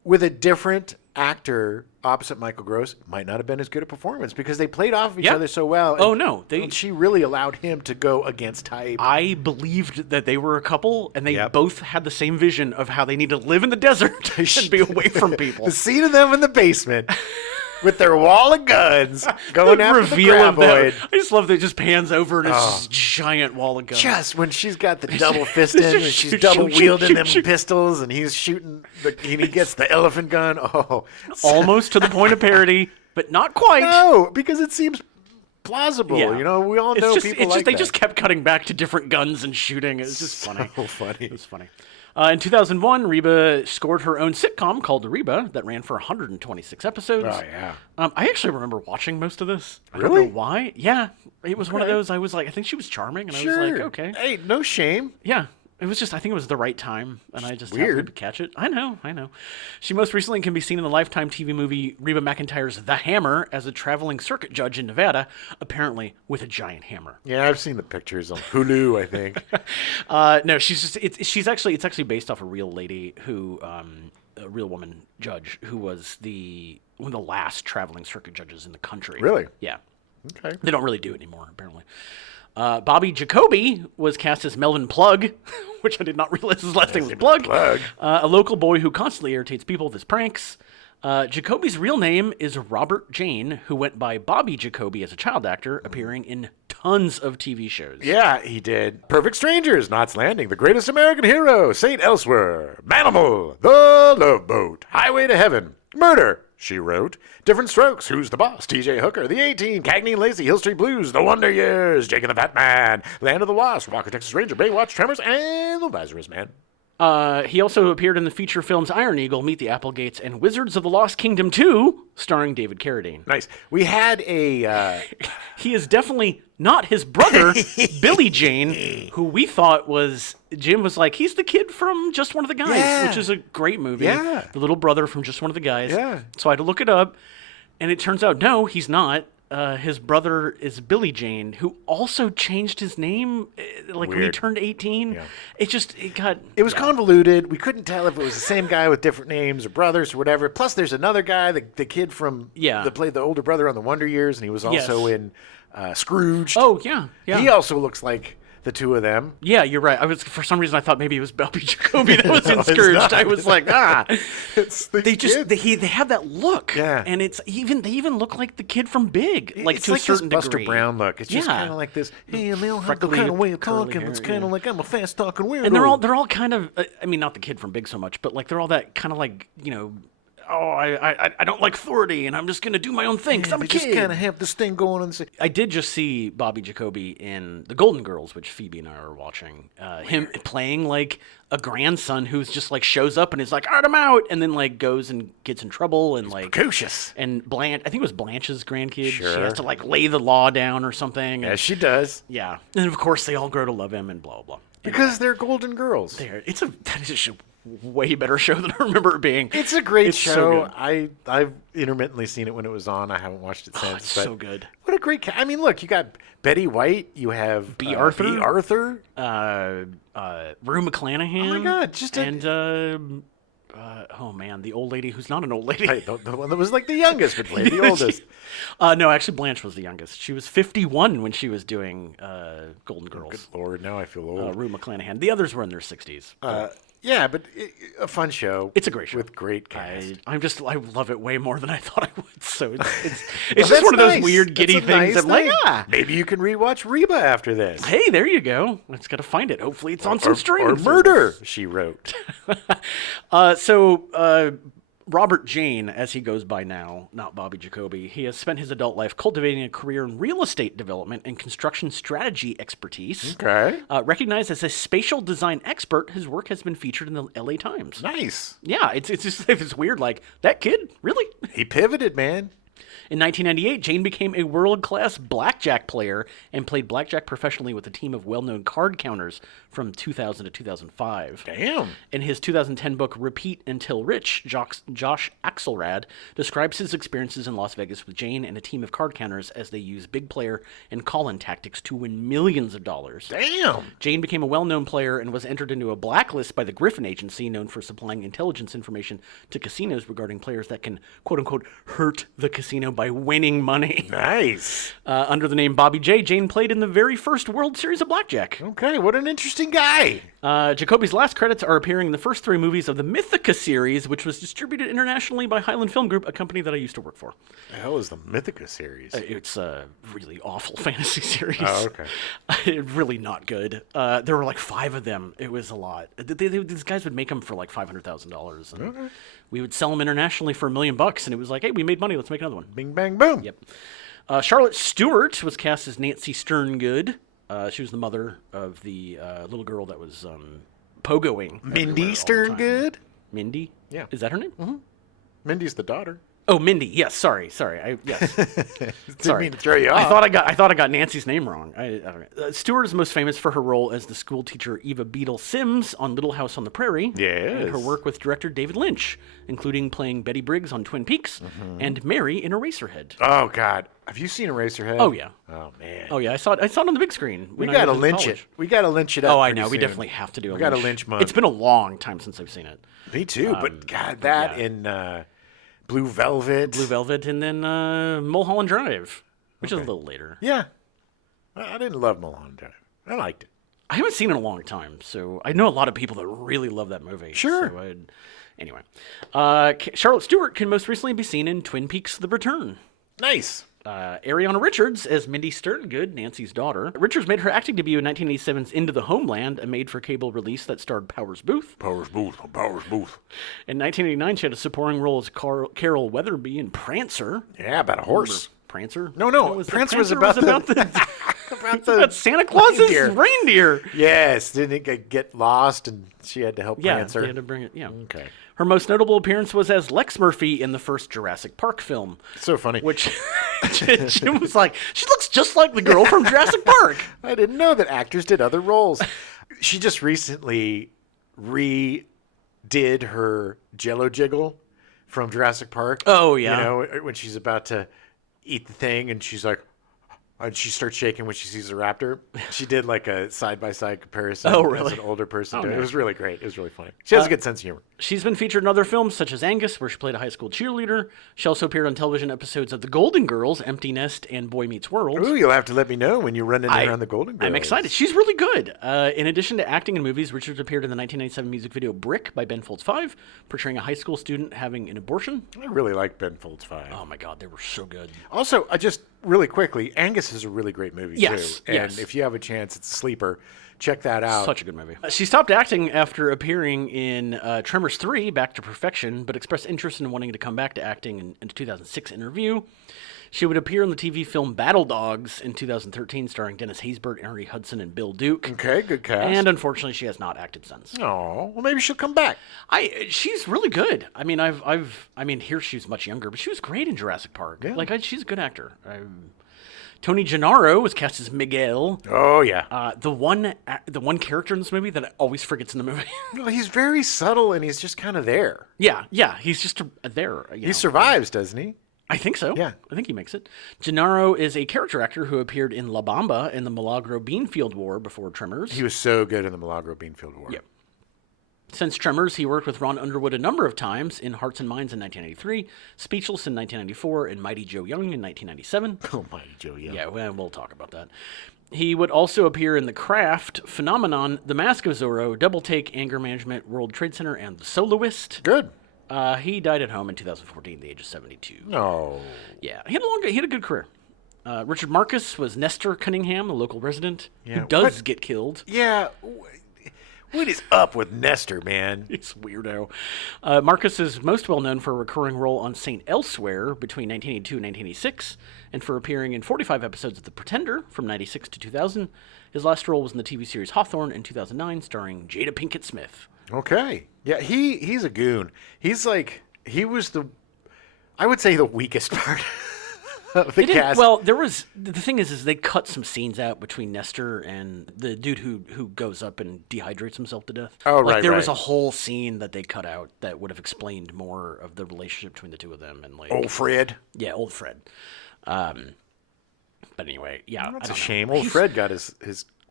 with a different actor opposite Michael Gross, might not have been as good a performance because they played off of each other so well. Oh, no. And she really allowed him to go against type. I believed that they were a couple, and they both had the same vision of how they need to live in the desert and be away from people. The scene of them in the basement with their wall of guns going after reveal the of them. graboid. I just love that it just pans over and it's this giant wall of guns. Just when she's got the double fisting and she's double wielding them pistols and he's shooting, and he gets the elephant gun. Oh, almost to the point of parody, but not quite. No, because it seems plausible. Yeah. You know, we all know people like they that. just kept cutting back to different guns and shooting. It was just funny. So funny. It was funny. In 2001, Reba scored her own sitcom called Reba that ran for 126 episodes. Oh, yeah. I actually remember watching most of this. I Really? don't know why. Yeah. It was one of those, I was like, I think she was charming. And I was like, okay. Hey, no shame. Yeah. It was just, I think it was the right time, and I just weird. happened to catch it. I know. She most recently can be seen in the Lifetime TV movie Reba McEntire's The Hammer as a traveling circuit judge in Nevada, apparently with a giant hammer. Yeah, I've seen the pictures on Hulu, I think. No, it's actually based off a real lady who, a real woman judge who was one of the last traveling circuit judges in the country. Really? Yeah. Okay. They don't really do it anymore, apparently. Bobby Jacoby was cast as Melvin Plug, which I did not realize his last name was Plug. A local boy who constantly irritates people with his pranks. Jacoby's real name is Robert Jane, who went by Bobby Jacoby as a child actor, appearing in tons of TV shows. Yeah, he did. Perfect Strangers, Knots Landing, The Greatest American Hero, Saint Elsewhere, Manimal, The Love Boat, Highway to Heaven, Murder, She Wrote, Different Strokes, Who's the Boss, TJ Hooker, The A-Team, Cagney and Lacey, Hill Street Blues, The Wonder Years, Jake and the Fat Man, Land of the Lost, Walker, Texas Ranger, Baywatch, Tremors, and The Lazarus Man. He also appeared in the feature films Iron Eagle, Meet the Applegates, and Wizards of the Lost Kingdom 2, starring David Carradine. Nice. We had a... He is definitely not his brother, Billy Jane, who we thought was... Jim was like, he's the kid from Just One of the Guys, which is a great movie. Yeah. The little brother from Just One of the Guys. Yeah. So I had to look it up, and it turns out, no, he's not. his brother is Billy Jane, who also changed his name when he Weird. turned 18. Yeah. It was convoluted. We couldn't tell if it was the same guy with different names or brothers or whatever. Plus, there's another guy, the kid from that played the older brother on the Wonder Years, and he was also in Scrooge. Oh, yeah. He also looks like the two of them. Yeah, you're right. For some reason I thought maybe it was Bobby Jacoby that was in Scrooge. I was like, It's they have that look. Yeah. And they even look like the kid from Big, like it's to like a certain this degree. Buster Brown look. It's just kind of like this. Hey, they all have the kind of way of talking. It's kind of like I'm a fast talking weirdo. And they're all kind of. I mean, not the kid from Big so much, but like they're all that kind of like I don't like authority, and I'm just gonna do my own thing because I'm a kid. Just kind of have this thing going on. I did just see Bobby Jacoby in The Golden Girls, which Phoebe and I are watching. Him playing like a grandson who's just like shows up and is like, "All right, I'm out," and then like goes and gets in trouble and like precocious. And Blanche, I think it was Blanche's grandkid. Sure. She has to like lay the law down or something. Yes, she does. Yeah, and of course they all grow to love him and blah blah. Because they're Golden Girls. That is a way better show than I remember it being. It's a great show. So I've intermittently seen it when it was on. I haven't watched it since. It's but so good. What a great I mean, look, you got Betty White. You have B. Arthur. Rue McClanahan. Oh my God! Oh man, the old lady who's not an old lady. Right, the one that was like the youngest but played the oldest. No, actually, Blanche was the youngest. She was 51 when she was doing Golden Girls. Good Lord, now I feel old. Rue McClanahan. The others were in their 60s. Yeah, but a fun show. It's a great show with great cast. I love it way more than I thought I would. So it's just one of those weird giddy things. Nice I'm like, maybe you can rewatch Reba after this. Hey, there you go. I just got to find it. Hopefully, it's on some streaming. Or Murder, she wrote. Robert Jane, as he goes by now, not Bobby Jacoby, he has spent his adult life cultivating a career in real estate development and construction strategy expertise. Okay. Recognized as a spatial design expert, his work has been featured in the LA Times. Nice. Yeah, it's just it's weird. Like, that kid? Really? He pivoted, man. In 1998, Jane became a world-class blackjack player and played blackjack professionally with a team of well-known card counters from 2000 to 2005. Damn. In his 2010 book, Repeat Until Rich, Josh Axelrad describes his experiences in Las Vegas with Jane and a team of card counters as they use big player and call-in tactics to win millions of dollars. Damn. Jane became a well-known player and was entered into a blacklist by the Griffin Agency, known for supplying intelligence information to casinos regarding players that can, quote-unquote, hurt the casino by winning money. Nice. Under the name Bobby J, Jane played in the very first World Series of Blackjack. Okay, what an interesting guy. Jacoby's last credits are appearing in the first 3 movies of the Mythica series, which was distributed internationally by Highland Film Group, a company that I used to work for. The hell is the Mythica series? It's a really awful fantasy series. Oh, okay. Really not good. There were like 5 of them. It was a lot. These guys would make them for like $500,000. And Okay. we would sell them internationally for $1 million, and it was like, hey, we made money. Let's make another one. Bing, bang, boom. Yep. Charlotte Stewart was cast as Nancy Sterngood. She was the mother of the little girl that was pogoing. Mindy Sterngood? Mindy? Yeah. Is that her name? Mm-hmm. Mindy's the daughter. Oh, Mindy. Yes. Sorry. Yes. Didn't mean to throw you off. I thought I got Nancy's name wrong. Stewart is most famous for her role as the school teacher Eva Beadle Sims on Little House on the Prairie. Yes. And her work with director David Lynch, including playing Betty Briggs on Twin Peaks and Mary in Eraserhead. Oh God, have you seen Eraserhead? Oh yeah. Oh man. Oh yeah, I saw it on the big screen. We gotta lynch it. We gotta lynch it up. Oh, I know. pretty We soon. definitely have to do. We gotta lynch month. It's been a long time since I've seen it. Me too. But God, that in Blue Velvet, and then Mulholland Drive, which is a little later. Yeah, I didn't love Mulholland Drive. I liked it. I haven't seen it in a long time, so I know a lot of people that really love that movie. Sure. So anyway, Charlotte Stewart can most recently be seen in Twin Peaks: The Return. Nice. Ariana Richards as Mindy Sterngood, Nancy's daughter. Richards made her acting debut in 1987's Into the Homeland, a made-for-cable release that starred Powers Booth. Powers Booth. In 1989, she had a supporting role as Carol Weatherby in Prancer. Yeah, about a horse. Prancer? No. Prancer was about about Santa Claus's reindeer. Yes, didn't it get lost and she had to help Prancer? Yeah, they had to bring it. Yeah. Okay. Her most notable appearance was as Lex Murphy in the first Jurassic Park film. So funny. Which she was like, she looks just like the girl from Jurassic Park. I didn't know that actors did other roles. She just recently redid her Jello jiggle from Jurassic Park. Oh, yeah. You know, when she's about to eat the thing, and she's like, and she starts shaking when she sees the raptor. She did like a side-by-side comparison Oh, really? as an older person. Oh, It nice. was really great. It was really funny. She has a good sense of humor. She's been featured in other films such as Angus, where she played a high school cheerleader. She also appeared on television episodes of The Golden Girls, Empty Nest, and Boy Meets World. Ooh, you'll have to let me know when you run into her on the Golden Girls. I'm excited. She's really good. In addition to acting in movies, Richards appeared in the 1997 music video Brick by Ben Folds 5, portraying a high school student having an abortion. I really like Ben Folds 5. Oh my God, they were so good. Also, just really quickly, Angus is a really great movie, Yes, too. And yes. if you have a chance, it's a sleeper. Check that out. Such a good movie. She stopped acting after appearing in Tremors 3, Back to Perfection, but expressed interest in wanting to come back to acting in a 2006 interview. She would appear in the TV film Battle Dogs in 2013, starring Dennis Haysbert, Henry Hudson, and Bill Duke. Okay, good cast. And unfortunately, she has not acted since. Oh, well, maybe she'll come back. She's really good. I mean, here she's much younger, but she was great in Jurassic Park. Yeah. She's a good actor. Tony Gennaro was cast as Miguel. Oh, yeah. The one character in this movie that always forgets in the movie. Well, he's very subtle, and he's just kind of there. yeah, he's just there. He survives, doesn't he? I think so. Yeah. I think he makes it. Gennaro is a character actor who appeared in La Bamba in the Milagro Beanfield War before Tremors. He was so good in the Milagro Beanfield War. Yep. Since Tremors, he worked with Ron Underwood a number of times in Hearts and Minds in 1993, Speechless in 1994, and Mighty Joe Young in 1997. Oh, Mighty Joe Young. Yeah, well, we'll talk about that. He would also appear in The Craft, Phenomenon, The Mask of Zorro, Double Take, Anger Management, World Trade Center, and The Soloist. Good. He died at home in 2014 at the age of 72. No. Yeah, he had a good career. Richard Marcus was Nestor Cunningham, a local resident, Yeah, who does what- get killed. Yeah. What is up with Nestor, man? He's a weirdo. Marcus is most well known for a recurring role on St. Elsewhere between 1982 and 1986, and for appearing in 45 episodes of The Pretender from 96 to 2000. His last role was in the TV series Hawthorne in 2009, starring Jada Pinkett Smith. Okay. Yeah, he's a goon. He was I would say the weakest part of the cast. Well, the thing is they cut some scenes out between Nestor and the dude who goes up and dehydrates himself to death. Oh, right, There was right. a whole scene that they cut out that would have explained more of the relationship between the two of them, and Old Fred. Yeah, old Fred. But anyway, yeah, That's I a don't know. shame. Old Fred got his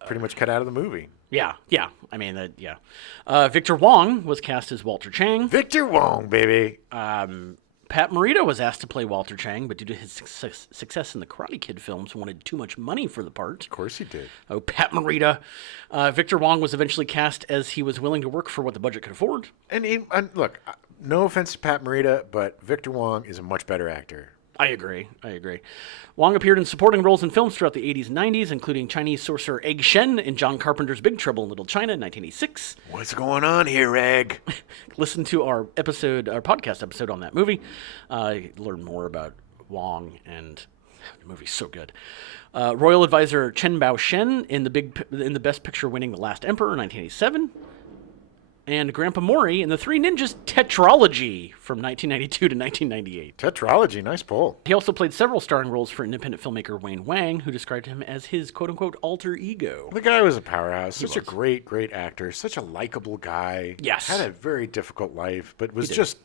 pretty much cut out of the movie. Yeah. I mean, yeah. Victor Wong was cast as Walter Chang. Victor Wong, baby. Pat Morita was asked to play Walter Chang, but due to his success in the Karate Kid films, wanted too much money for the part. Of course he did. Oh, Pat Morita. Victor Wong was eventually cast as he was willing to work for what the budget could afford. And look, no offense to Pat Morita, but Victor Wong is a much better actor. I agree. Wong appeared in supporting roles in films throughout the 80s and 90s, including Chinese sorcerer Egg Shen in John Carpenter's Big Trouble in Little China in 1986. What's going on here, Egg? Listen to our podcast episode on that movie. Learn more about Wong, and the movie's so good. Royal advisor Chen Bao Shen in the Best Picture winning The Last Emperor in 1987. And Grandpa Maury in The Three Ninjas Tetralogy from 1992 to 1998. Tetralogy, nice pull. He also played several starring roles for independent filmmaker Wayne Wang, who described him as his quote-unquote alter ego. The guy was a powerhouse. Such a was. great actor. Such a likable guy. Yes. Had a very difficult life, but was just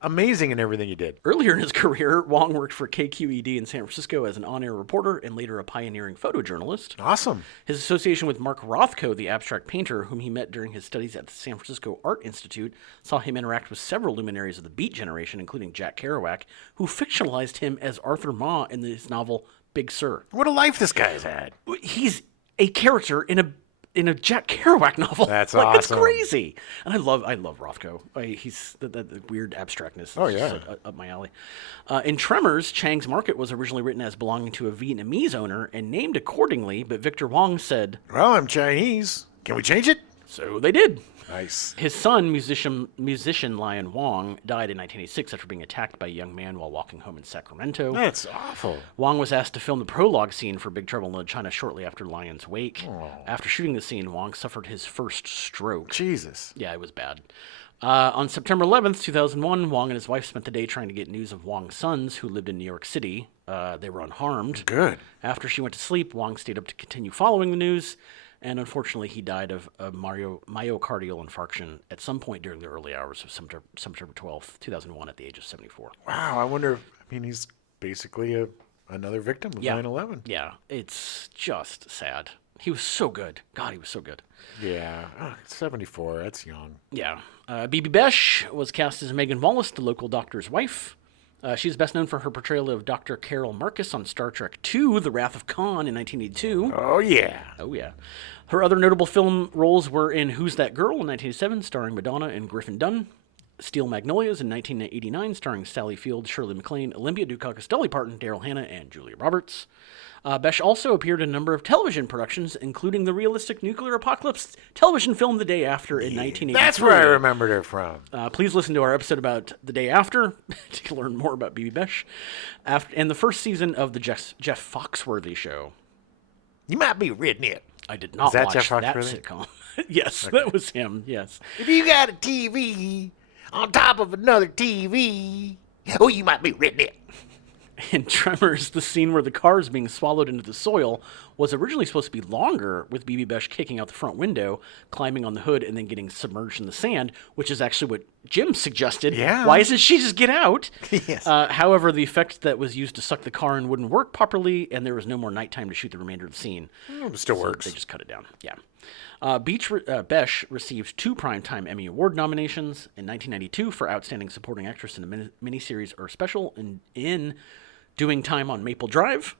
amazing in everything he did. Earlier in his career, Wong worked for KQED in San Francisco as an on-air reporter and later a pioneering photojournalist. Awesome. His association with Mark Rothko, the abstract painter, whom he met during his studies at the San Francisco Art Institute, saw him interact with several luminaries of the Beat generation, including Jack Kerouac, who fictionalized him as Arthur Ma in his novel Big Sur. What a life this guy's had. He's a character in a Jack Kerouac novel. That's That's awesome. crazy. And I love Rothko. He's the weird abstractness. Oh, is yeah. just up my alley. In Tremors, Chang's Market was originally written as belonging to a Vietnamese owner and named accordingly, but Victor Wong said, Well, I'm Chinese. Can we change it? so they did. Nice. His son, musician Lion Wong, died in 1986 after being attacked by a young man while walking home in Sacramento. That's awful. Wong was asked to film the prologue scene for Big Trouble in Little China shortly after Lion's wake. After shooting the scene, Wong suffered his first stroke. Jesus. Yeah, it was bad. On September 11th, 2001, Wong and his wife spent the day trying to get news of Wong's sons, who lived in New York City. They were unharmed. Good. After she went to sleep, Wong stayed up to continue following the news, and unfortunately, he died of a myocardial infarction at some point during the early hours of September 12th, 2001, at the age of 74. Wow, I wonder he's basically a another victim of Yeah. 9/11. Yeah, it's just sad. He was so good. God, he was so good. Yeah, 74. That's young. Yeah. Bibi Besh was cast as Megan Wallace, the local doctor's wife. She's best known for her portrayal of Dr. Carol Marcus on Star Trek II, The Wrath of Khan in 1982. Oh yeah. Oh, yeah. Her other notable film roles were in Who's That Girl in 1987, starring Madonna and Griffin Dunn. Steel Magnolias in 1989, starring Sally Field, Shirley MacLaine, Olympia Dukakis, Dolly Parton, Daryl Hannah, and Julia Roberts. Besh also appeared in a number of television productions, including the realistic nuclear apocalypse television film The Day After in 1983. That's where I remembered her from. Please listen to our episode about The Day After to learn more about Bibi Besh. And the first season of the Jeff Foxworthy Show. You might be reading it. I did not that watch Jeff that Foxworthy? sitcom. Yes, that was him, yes. If you got a TV on top of another TV, oh, you might be reading it. In Tremors, the scene where the car is being swallowed into the soil was originally supposed to be longer, with Bibi Besh kicking out the front window, climbing on the hood, and then getting submerged in the sand, which is actually what Jim suggested. Yeah. Why doesn't she just get out? Yes. However, the effect that was used to suck the car in wouldn't work properly, and there was no more nighttime to shoot the remainder of the scene. It still works. They just cut it down. Yeah. Besh received 2 Primetime Emmy Award nominations in 1992 for Outstanding Supporting Actress in a Miniseries or Special in Doing Time on Maple Drive.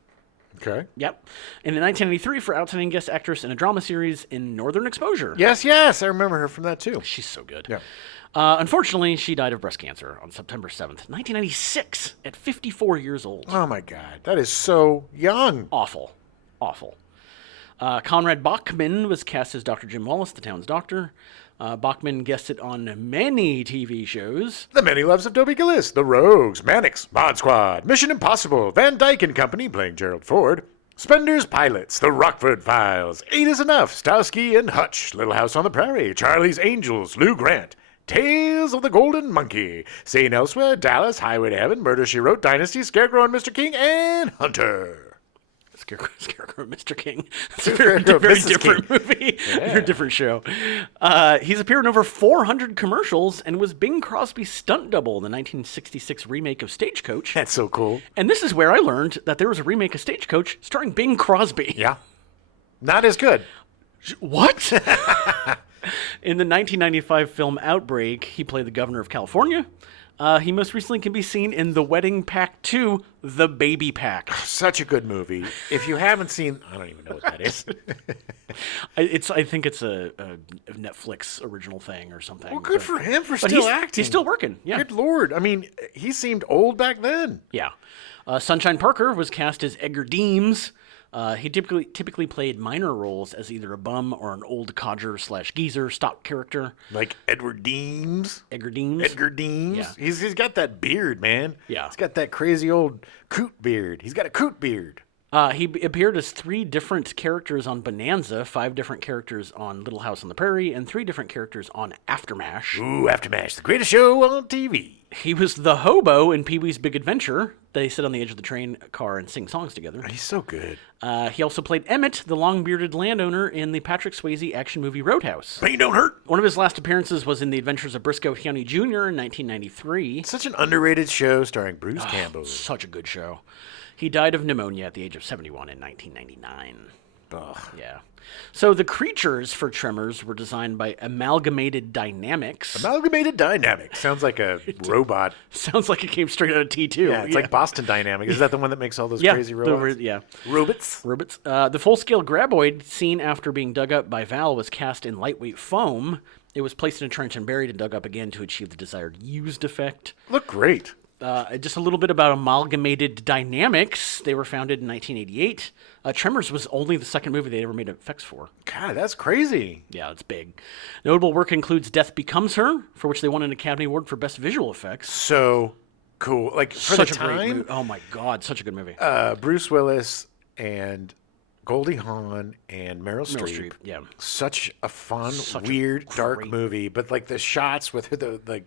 Okay. Yep. And in 1993 for Outstanding Guest Actress in a Drama Series in Northern Exposure. Yes, I remember her from that too. She's so good. Yeah. Unfortunately, she died of breast cancer on September 7th, 1996, at 54 years old. Oh my God, that is so young. Awful. Conrad Bachman was cast as Dr. Jim Wallace, the town's doctor. Bachman guested on many TV shows. The Many Loves of Dobie Gillis, The Rogues, Mannix, Mod Squad, Mission Impossible, Van Dyke and Company playing Gerald Ford, Spender's Pilots, The Rockford Files, Eight is Enough, Starsky and Hutch, Little House on the Prairie, Charlie's Angels, Lou Grant, Tales of the Golden Monkey, St. Elsewhere, Dallas, Highway to Heaven, Murder, She Wrote, Dynasty, Scarecrow and Mr. King, and Hunter. Scarecrow Mr. King. It's a very different movie. Yeah. Very different show. He's appeared in over 400 commercials and was Bing Crosby's stunt double in the 1966 remake of Stagecoach. That's so cool. And this is where I learned that there was a remake of Stagecoach starring Bing Crosby. Yeah. Not as good. What? In the 1995 film Outbreak, he played the governor of California. He most recently can be seen in The Wedding Pack 2, The Baby Pack. Such a good movie. If you haven't seen, I don't even know what that is. I think it's a Netflix original thing or something. Well, good for him for But still acting. He's still working. Yeah. Good Lord. I mean, he seemed old back then. Yeah. Sunshine Parker was cast as Edgar Deems. He typically played minor roles as either a bum or an old codger/geezer stock character. Like Edward Deems. Edgar Deems. Edgar Deems. Yeah. He's got that beard, man. Yeah. He's got that crazy old coot beard. He's got a coot beard. He appeared as 3 different characters on Bonanza, 5 different characters on Little House on the Prairie, and 3 different characters on Aftermash. Ooh, Aftermash, the greatest show on TV. He was the hobo in Pee-wee's Big Adventure. They sit on the edge of the train car and sing songs together. He's so good. He also played Emmett, the long-bearded landowner, in the Patrick Swayze action movie Roadhouse. Pain don't hurt. One of his last appearances was in The Adventures of Briscoe County Jr. in 1993. Such an underrated show starring Bruce Campbell. Such a good show. He died of pneumonia at the age of 71 in 1999. Ugh. Yeah. So the creatures for Tremors were designed by Amalgamated Dynamics. Amalgamated Dynamics. Sounds like a robot. Sounds like it came straight out of T2. Yeah, it's like Boston Dynamics. Is that the one that makes all those Yeah, crazy robots? yeah. Robots? Robots. The full-scale graboid seen after being dug up by Val was cast in lightweight foam. It was placed in a trench and buried and dug up again to achieve the desired used effect. Look great. Just a little bit about Amalgamated Dynamics. They were founded in 1988. Tremors was only the second movie they ever made effects for. God, that's crazy. Yeah, it's big. Notable work includes Death Becomes Her, for which they won an Academy Award for Best Visual Effects. So cool. Like, for Such the a great time, movie. Oh my God, such a good movie. Bruce Willis and Goldie Hawn and Meryl Streep. Yeah. Such a fun, Such a weird, dark great- movie. But like the shots with her, they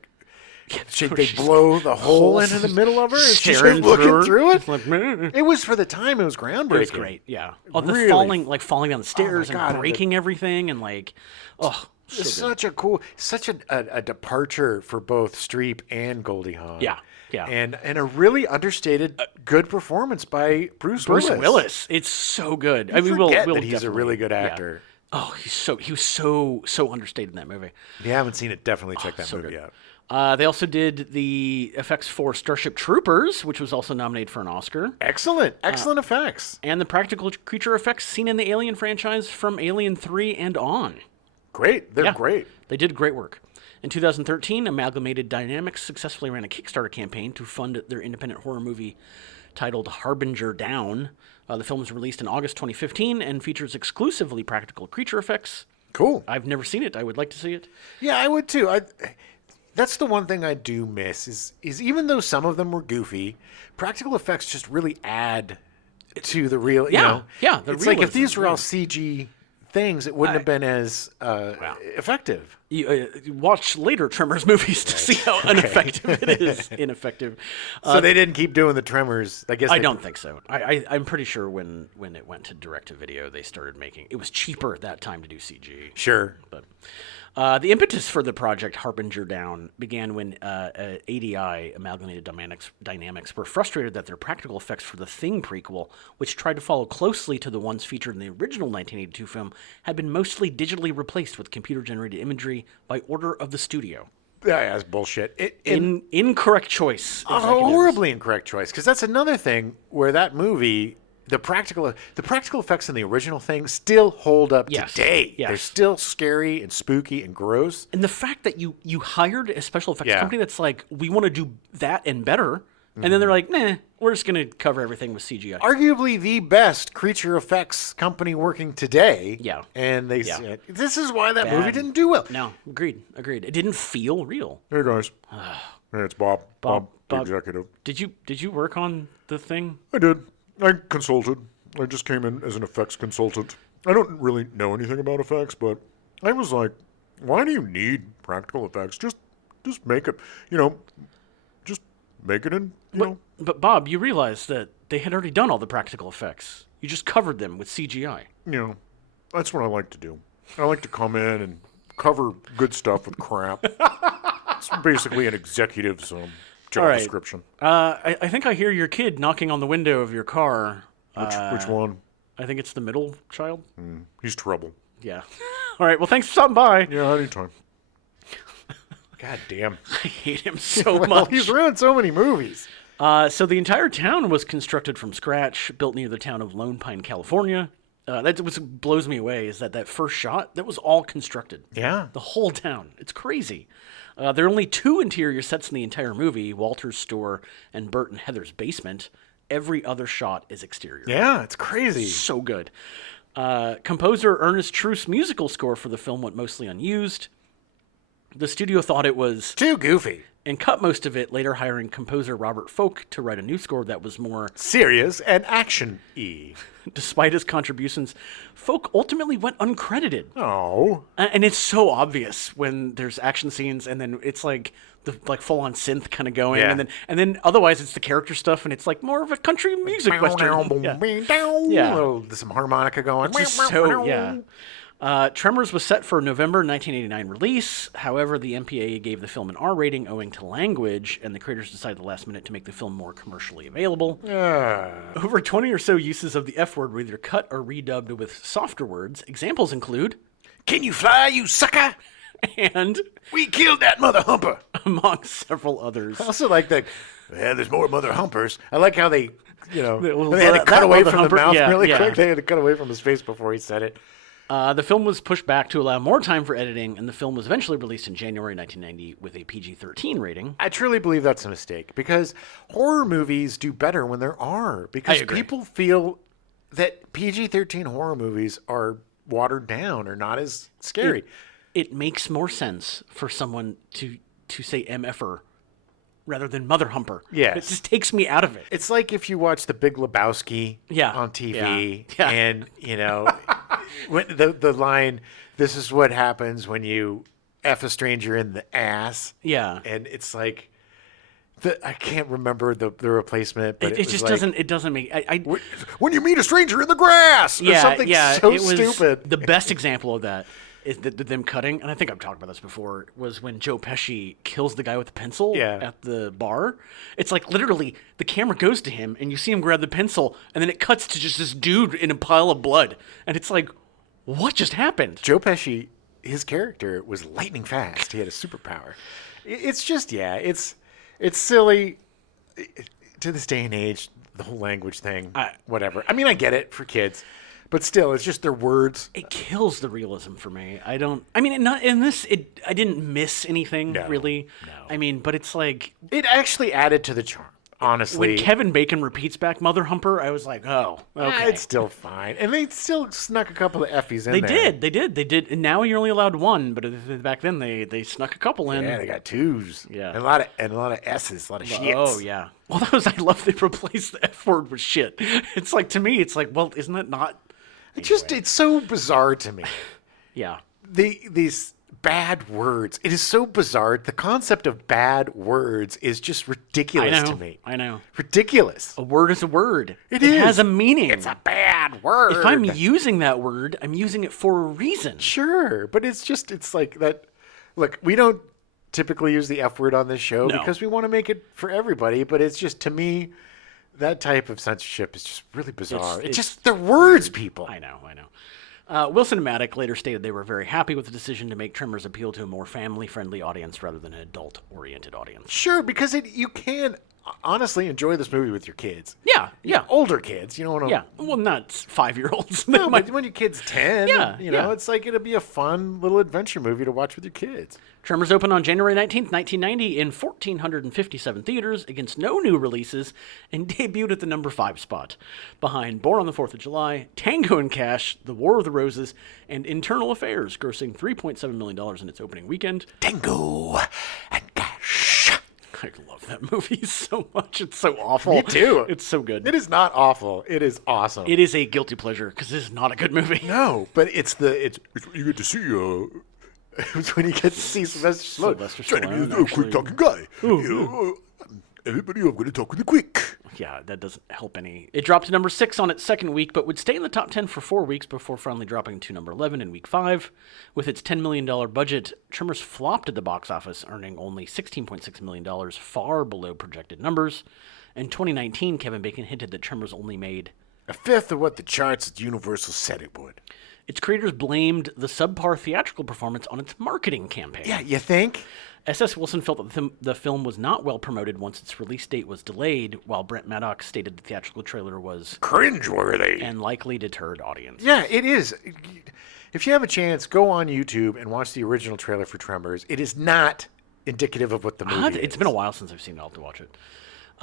She's blow the hole into the middle of her and she's staring just looking through it. It's like, meh. It was for the time. It was groundbreaking. It was great, yeah. Oh, the Really? falling down the stairs God, and breaking everything and like, oh, such a departure for both Streep and Goldie Hawn. Yeah. Yeah. And a really understated good performance by Bruce Willis. It's so good. I mean, we'll that he's definitely, a really good actor. Yeah. Oh, he was so understated in that movie. If you haven't seen it, definitely check that movie good. out. They also did the effects for Starship Troopers, which was also nominated for an Oscar. Excellent effects. And the practical creature effects seen in the Alien franchise from Alien 3 and on. Great. They're great. They did great work. In 2013, Amalgamated Dynamics successfully ran a Kickstarter campaign to fund their independent horror movie titled Harbinger Down. The film was released in August 2015 and features exclusively practical creature effects. Cool. I've never seen it. I would like to see it. Yeah, I would too. That's the one thing I do miss is even though some of them were goofy, practical effects just really add to the real. Yeah. It's like if these were all CG things, it wouldn't have been as effective. You watch later Tremors movies to see how ineffective it is. Ineffective. So they didn't keep doing the Tremors. I don't think so. I'm pretty sure when it went to direct to video, they started making. It was cheaper at that time to do CG. Sure, but. The impetus for the project Harbinger Down began when ADI, Amalgamated Dynamics, were frustrated that their practical effects for the Thing prequel, which tried to follow closely to the ones featured in the original 1982 film, had been mostly digitally replaced with computer-generated imagery by order of the studio. Yeah, that's bullshit. Incorrect choice. A horribly incorrect choice, because that's another thing where that movie... The practical effects in the original Thing still hold up today. Yes. They're still scary and spooky and gross. And the fact that you hired a special effects company that's like, we want to do that and better, and then they're like, nah, we're just going to cover everything with CGI. Arguably the best creature effects company working today. Yeah. And they said, this is why that movie didn't do well. No, agreed. It didn't feel real. Hey, guys. Hey, it's Bob. Bob, the executive. Did you work on the Thing? I did. I consulted. I just came in as an effects consultant. I don't really know anything about effects, but I was like, why do you need practical effects? Just make it, just make it in, But Bob, you realize that they had already done all the practical effects. You just covered them with CGI. That's what I like to do. I like to come in and cover good stuff with crap. It's basically an executive's job description. I think I hear your kid knocking on the window of your car. Which one? I think it's the middle child. He's trouble. Yeah. All right. Well, thanks for stopping by. Yeah, anytime. God damn. I hate him so much. He's ruined so many movies. So the entire town was constructed from scratch, built near the town of Lone Pine, California. That's what blows me away is that first shot, that was all constructed. Yeah. The whole town. It's crazy. There are only 2 interior sets in the entire movie, Walter's store and Bert and Heather's basement. Every other shot is exterior. Yeah, it's crazy. So good. Composer Ernest Truth's musical score for the film went mostly unused. The studio thought it was... too goofy. And cut most of it, later hiring composer Robert Folk to write a new score that was more... serious and action-y. Despite his contributions, Folk ultimately went uncredited. Oh. And it's so obvious when there's action scenes and then it's like the full-on synth kind of going. Yeah. And then otherwise it's the character stuff and it's like more of a country music western. Yeah. Some harmonica going. Tremors was set for a November 1989 release. However, the MPAA gave the film an R rating owing to language, and the creators decided at the last minute to make the film more commercially available. Over 20 or so uses of the F word were either cut or redubbed with softer words. Examples include, "Can you fly, you sucker?" and "We killed that mother humper," among several others. I also like that. Yeah, there's more mother humpers. I like how they had to that cut away from humper, the mouth really yeah. quick. They had to cut away from his face before he said it. The film was pushed back to allow more time for editing, and the film was eventually released in January 1990 with a PG-13 rating. I truly believe that's a mistake, because horror movies do better when there are. Because people feel that PG-13 horror movies are watered down or not as scary. It makes more sense for someone to say MFer rather than mother humper. Yes. It just takes me out of it. It's like if you watch The Big Lebowski on TV, and, when the line, "This is what happens when you F a stranger in the ass." Yeah. And it's like, I can't remember the replacement, but it just doesn't, it doesn't make, "When you meet a stranger in the grass," or something so it was stupid. The best example of that is them cutting, and I think I've talked about this before, was when Joe Pesci kills the guy with the pencil at the bar. It's like literally the camera goes to him, and you see him grab the pencil, and then it cuts to just this dude in a pile of blood. And it's like, what just happened? Joe Pesci, his character was lightning fast. He had a superpower. It's just, it's silly. To this day and age, the whole language thing, whatever. I mean, I get it for kids, but still, it's just their words. It kills the realism for me. I didn't miss anything really. No. I mean, but it's like It actually added to the charm, honestly. when Kevin Bacon repeats back "Mother Humper," I was like, oh, okay. It's still fine. And they still snuck a couple of Effies in there. They did. And now you're only allowed one, but back then they snuck a couple in. Yeah, they got twos. Yeah. And a lot of S's, a lot of shits. Oh yeah. Well, I love they replaced the F word with shit. It's like, to me, it's like, well, isn't that not? It's so bizarre to me. Yeah. These bad words. It is so bizarre. The concept of bad words is just ridiculous to me. I know. Ridiculous. A word is a word. It is. Has a meaning. It's a bad word. If I'm using that word, I'm using it for a reason. Sure, but it's like that. Look, we don't typically use the F word on this show because we want to make it for everybody, but it's just, to me, that type of censorship is just really bizarre. It's just, they're words, people. I know. Wilson and Maddock later stated they were very happy with the decision to make Tremors appeal to a more family-friendly audience rather than an adult-oriented audience. Sure, because you can honestly enjoy this movie with your kids. Yeah. Older kids, you don't want to... Yeah, well, not 5-year-olds. No, but when your kid's 10, Yeah. it's like it'll be a fun little adventure movie to watch with your kids. Tremors opened on January 19th, 1990 in 1,457 theaters against no new releases and debuted at the number 5 spot, behind Born on the 4th of July, Tango and Cash, The War of the Roses, and Internal Affairs, grossing $3.7 million in its opening weekend. Tango and Cash. I love that movie so much. It's so awful. Me too. It's so good. It is not awful. It is awesome. It is a guilty pleasure because this is not a good movie. No, but it's You get to see it's when you get to see Sylvester Stallone. Sylvester trying to be Stallone, a quick talking guy. Everybody, I'm going to talk really quick. Yeah, that doesn't help any. It dropped to number 6 on its second week, but would stay in the top 10 for 4 weeks before finally dropping to number 11 in week 5. With its $10 million budget, Tremors flopped at the box office, earning only $16.6 million, far below projected numbers. In 2019, Kevin Bacon hinted that Tremors only made a fifth of what the charts at Universal said it would. Its creators blamed the subpar theatrical performance on its marketing campaign. Yeah, you think? S.S. Wilson felt that the film was not well promoted once its release date was delayed, while Brent Maddox stated the theatrical trailer was cringeworthy and likely deterred audience. Yeah, it is. If you have a chance, go on YouTube and watch the original trailer for Tremors. It is not indicative of what the movie is. It's been a while since I've seen it. I'll have to watch it.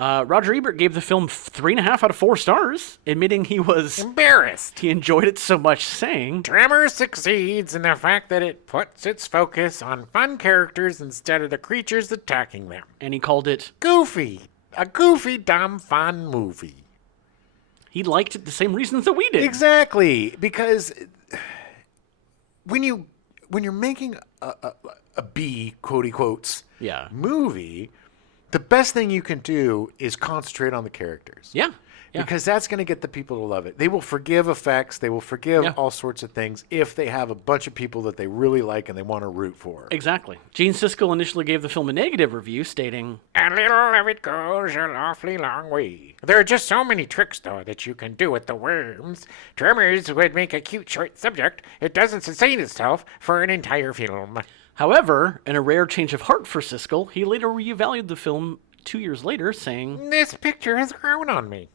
Roger Ebert gave the film 3.5 out of 4 stars, admitting he was embarrassed. He enjoyed it so much, saying, Tremors succeeds in the fact that it puts its focus on fun characters instead of the creatures attacking them. And he called it goofy. A goofy, dumb, fun movie. He liked it the same reasons that we did. Exactly. Because when you're making a B, quotey quotes, movie, the best thing you can do is concentrate on the characters. Yeah. Because that's going to get the people to love it. They will forgive effects. They will forgive all sorts of things if they have a bunch of people that they really like and they want to root for. Exactly. Gene Siskel initially gave the film a negative review, stating, "A little of it goes an awfully long way. There are just so many tricks, though, that you can do with the worms. Tremors would make a cute short subject. It doesn't sustain itself for an entire film." However, in a rare change of heart for Siskel, he later reevaluated the film 2 years later, saying, "This picture has grown on me.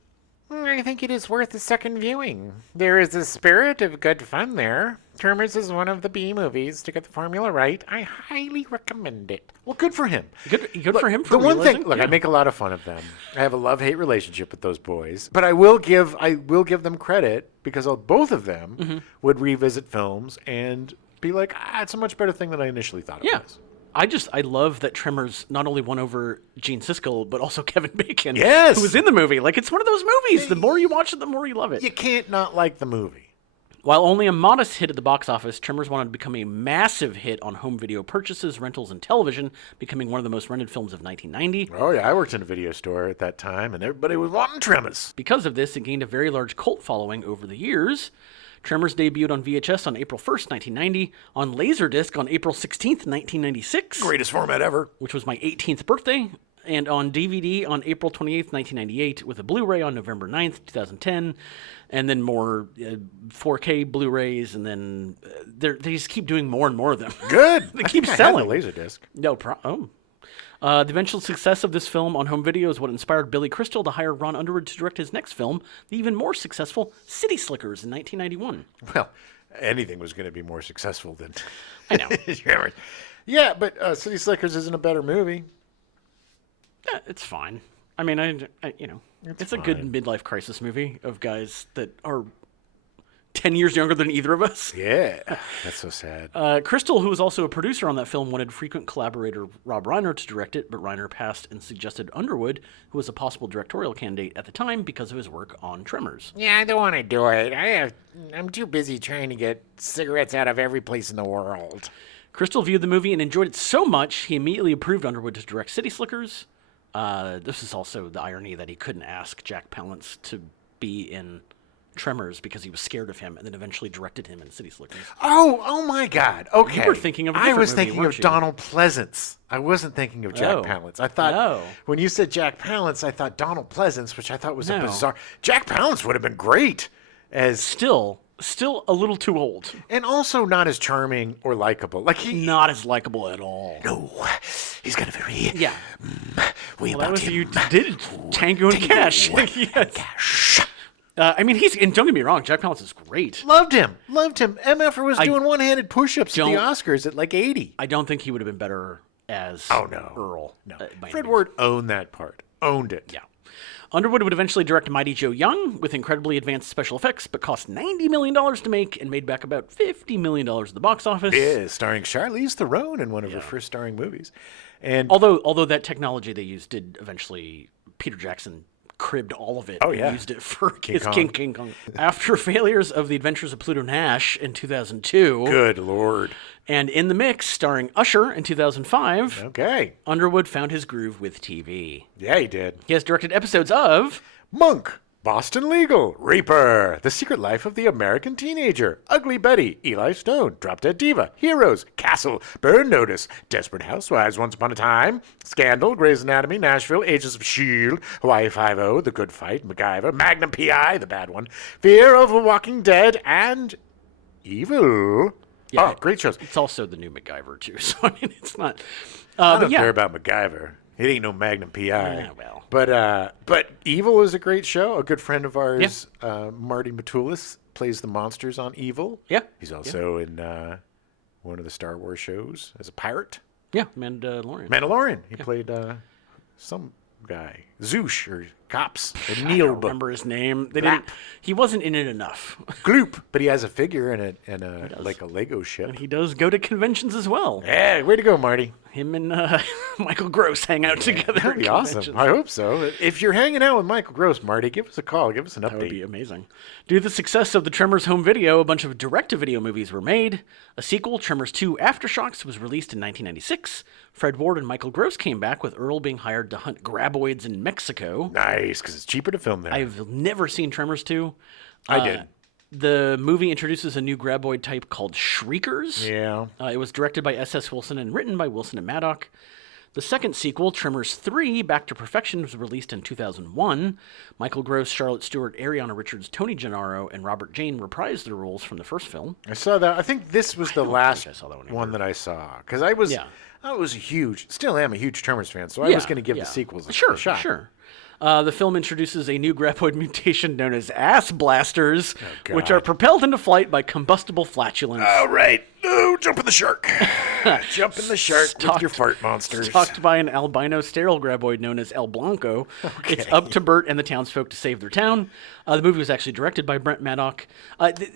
I think it is worth a second viewing. There is a spirit of good fun there. Tremors is one of the B movies to get the formula right. I highly recommend it." Well, good for him. Good for him for the one realizing, thing. Look, I make a lot of fun of them. I have a love-hate relationship with those boys, but I will give them credit because both of them would revisit films and be like, it's a much better thing than I initially thought it was. I love that Tremors not only won over Gene Siskel, but also Kevin Bacon, yes, who was in the movie. Like, it's one of those movies. The more you watch it, the more you love it. You can't not like the movie. While only a modest hit at the box office, Tremors wanted to become a massive hit on home video purchases, rentals, and television, becoming one of the most rented films of 1990. Oh, yeah, I worked in a video store at that time, and everybody was wanting Tremors. Because of this, it gained a very large cult following over the years. Tremors debuted on VHS on April 1st, 1990, on Laserdisc on April 16th, 1996. Greatest format ever. Which was my 18th birthday, and on DVD on April 28th, 1998, with a Blu-ray on November 9th, 2010, and then more 4K Blu-rays, and then they just keep doing more and more of them. Good. They keep selling. I had the Laserdisc. No problem. The eventual success of this film on home video is what inspired Billy Crystal to hire Ron Underwood to direct his next film, the even more successful City Slickers in 1991. Well, anything was going to be more successful than... I know. Yeah, but City Slickers isn't a better movie. It's fine. I mean, it's a good midlife crisis movie of guys that are 10 years younger than either of us. Yeah, that's so sad. Crystal, who was also a producer on that film, wanted frequent collaborator Rob Reiner to direct it, but Reiner passed and suggested Underwood, who was a possible directorial candidate at the time because of his work on Tremors. Yeah, I don't want to do it. I'm too busy trying to get cigarettes out of every place in the world. Crystal viewed the movie and enjoyed it so much, he immediately approved Underwood to direct City Slickers. This is also the irony that he couldn't ask Jack Palance to be in Tremors because he was scared of him, and then eventually directed him in City Slickers. Oh my God. Okay. You were thinking of a different I was movie, thinking of weren't you? Donald Pleasance. I wasn't thinking of Jack Palance. I thought when you said Jack Palance, I thought Donald Pleasance, which I thought was a bizarre. Jack Palance would have been great as Still a little too old. and also not as charming or likable. Like he Not as likable at all. No, he's got a very Yeah. way Well, that about was him. you did Tango and Cash. Yes. Cash. I mean, and don't get me wrong, Jack Palance is great. Loved him. MFer was doing one-handed push-ups at the don't- Oscars at like 80. I don't think he would have been better as Earl. No. by Fred any means. Ward owned that part. Owned it. Yeah. Underwood would eventually direct Mighty Joe Young with incredibly advanced special effects, but cost $90 million to make and made back about $50 million at the box office. Yeah, starring Charlize Theron in one of her first starring movies. And Although that technology they used did eventually, Peter Jackson cribbed all of it and used it for King Kong. After failures of The Adventures of Pluto Nash in 2002, good Lord. and In the Mix starring Usher in 2005, Okay. Underwood found his groove with TV. Yeah, he did. He has directed episodes of Monk, Boston Legal, Reaper, The Secret Life of the American Teenager, Ugly Betty, Eli Stone, Drop Dead Diva, Heroes, Castle, Burn Notice, Desperate Housewives, Once Upon a Time, Scandal, Grey's Anatomy, Nashville, Agents of S.H.I.E.L.D., Hawaii Five-0, The Good Fight, MacGyver, Magnum P.I., the bad one, Fear of the Walking Dead, and Evil. Yeah, Oh, great shows. It's also the new MacGyver, too, so I mean, it's not... I don't but yeah. care about MacGyver. It ain't no Magnum P.I. Yeah, well. But Evil is a great show. A good friend of ours, Marty Matulis, plays the monsters on Evil. Yeah. He's also in one of the Star Wars shows as a pirate. Yeah, Mandalorian. Mandalorian. He played some guy, Zoosh or Cops. Or I don't Neil remember his name. They didn't. He wasn't in it enough. Gloop. But he has a figure and a like a Lego ship. And he does go to conventions as well. Yeah, way to go, Marty. Him and Michael Gross hang out together. That'd at be awesome. conventions. I hope so. If you're hanging out with Michael Gross, Marty, give us a call. Give us an update. That would be amazing. Due to the success of the Tremors home video, a bunch of direct-to-video movies were made. A sequel, Tremors 2 Aftershocks, was released in 1996. Fred Ward and Michael Gross came back, with Earl being hired to hunt graboids in Mexico. Nice, because it's cheaper to film there. I've never seen Tremors 2. I did. The movie introduces a new graboid type called Shriekers. Yeah. It was directed by S.S. Wilson and written by Wilson and Maddock. The second sequel, Tremors 3, Back to Perfection, was released in 2001. Michael Gross, Charlotte Stewart, Ariana Richards, Tony Gennaro, and Robert Jane reprised their roles from the first film. I saw that. I think this was the last I saw that one one either. that I saw. Because I was a huge, still am a huge Tremors fan, so I was going to give the sequels a shot. Sure. The film introduces a new graboid mutation known as ass blasters, which are propelled into flight by combustible flatulence. All right. Oh, jump in the shark. Jump in the shark with your fart monsters. Stalked by an albino sterile graboid known as El Blanco. Okay. It's up to Bert and the townsfolk to save their town. The movie was actually directed by Brent Maddock.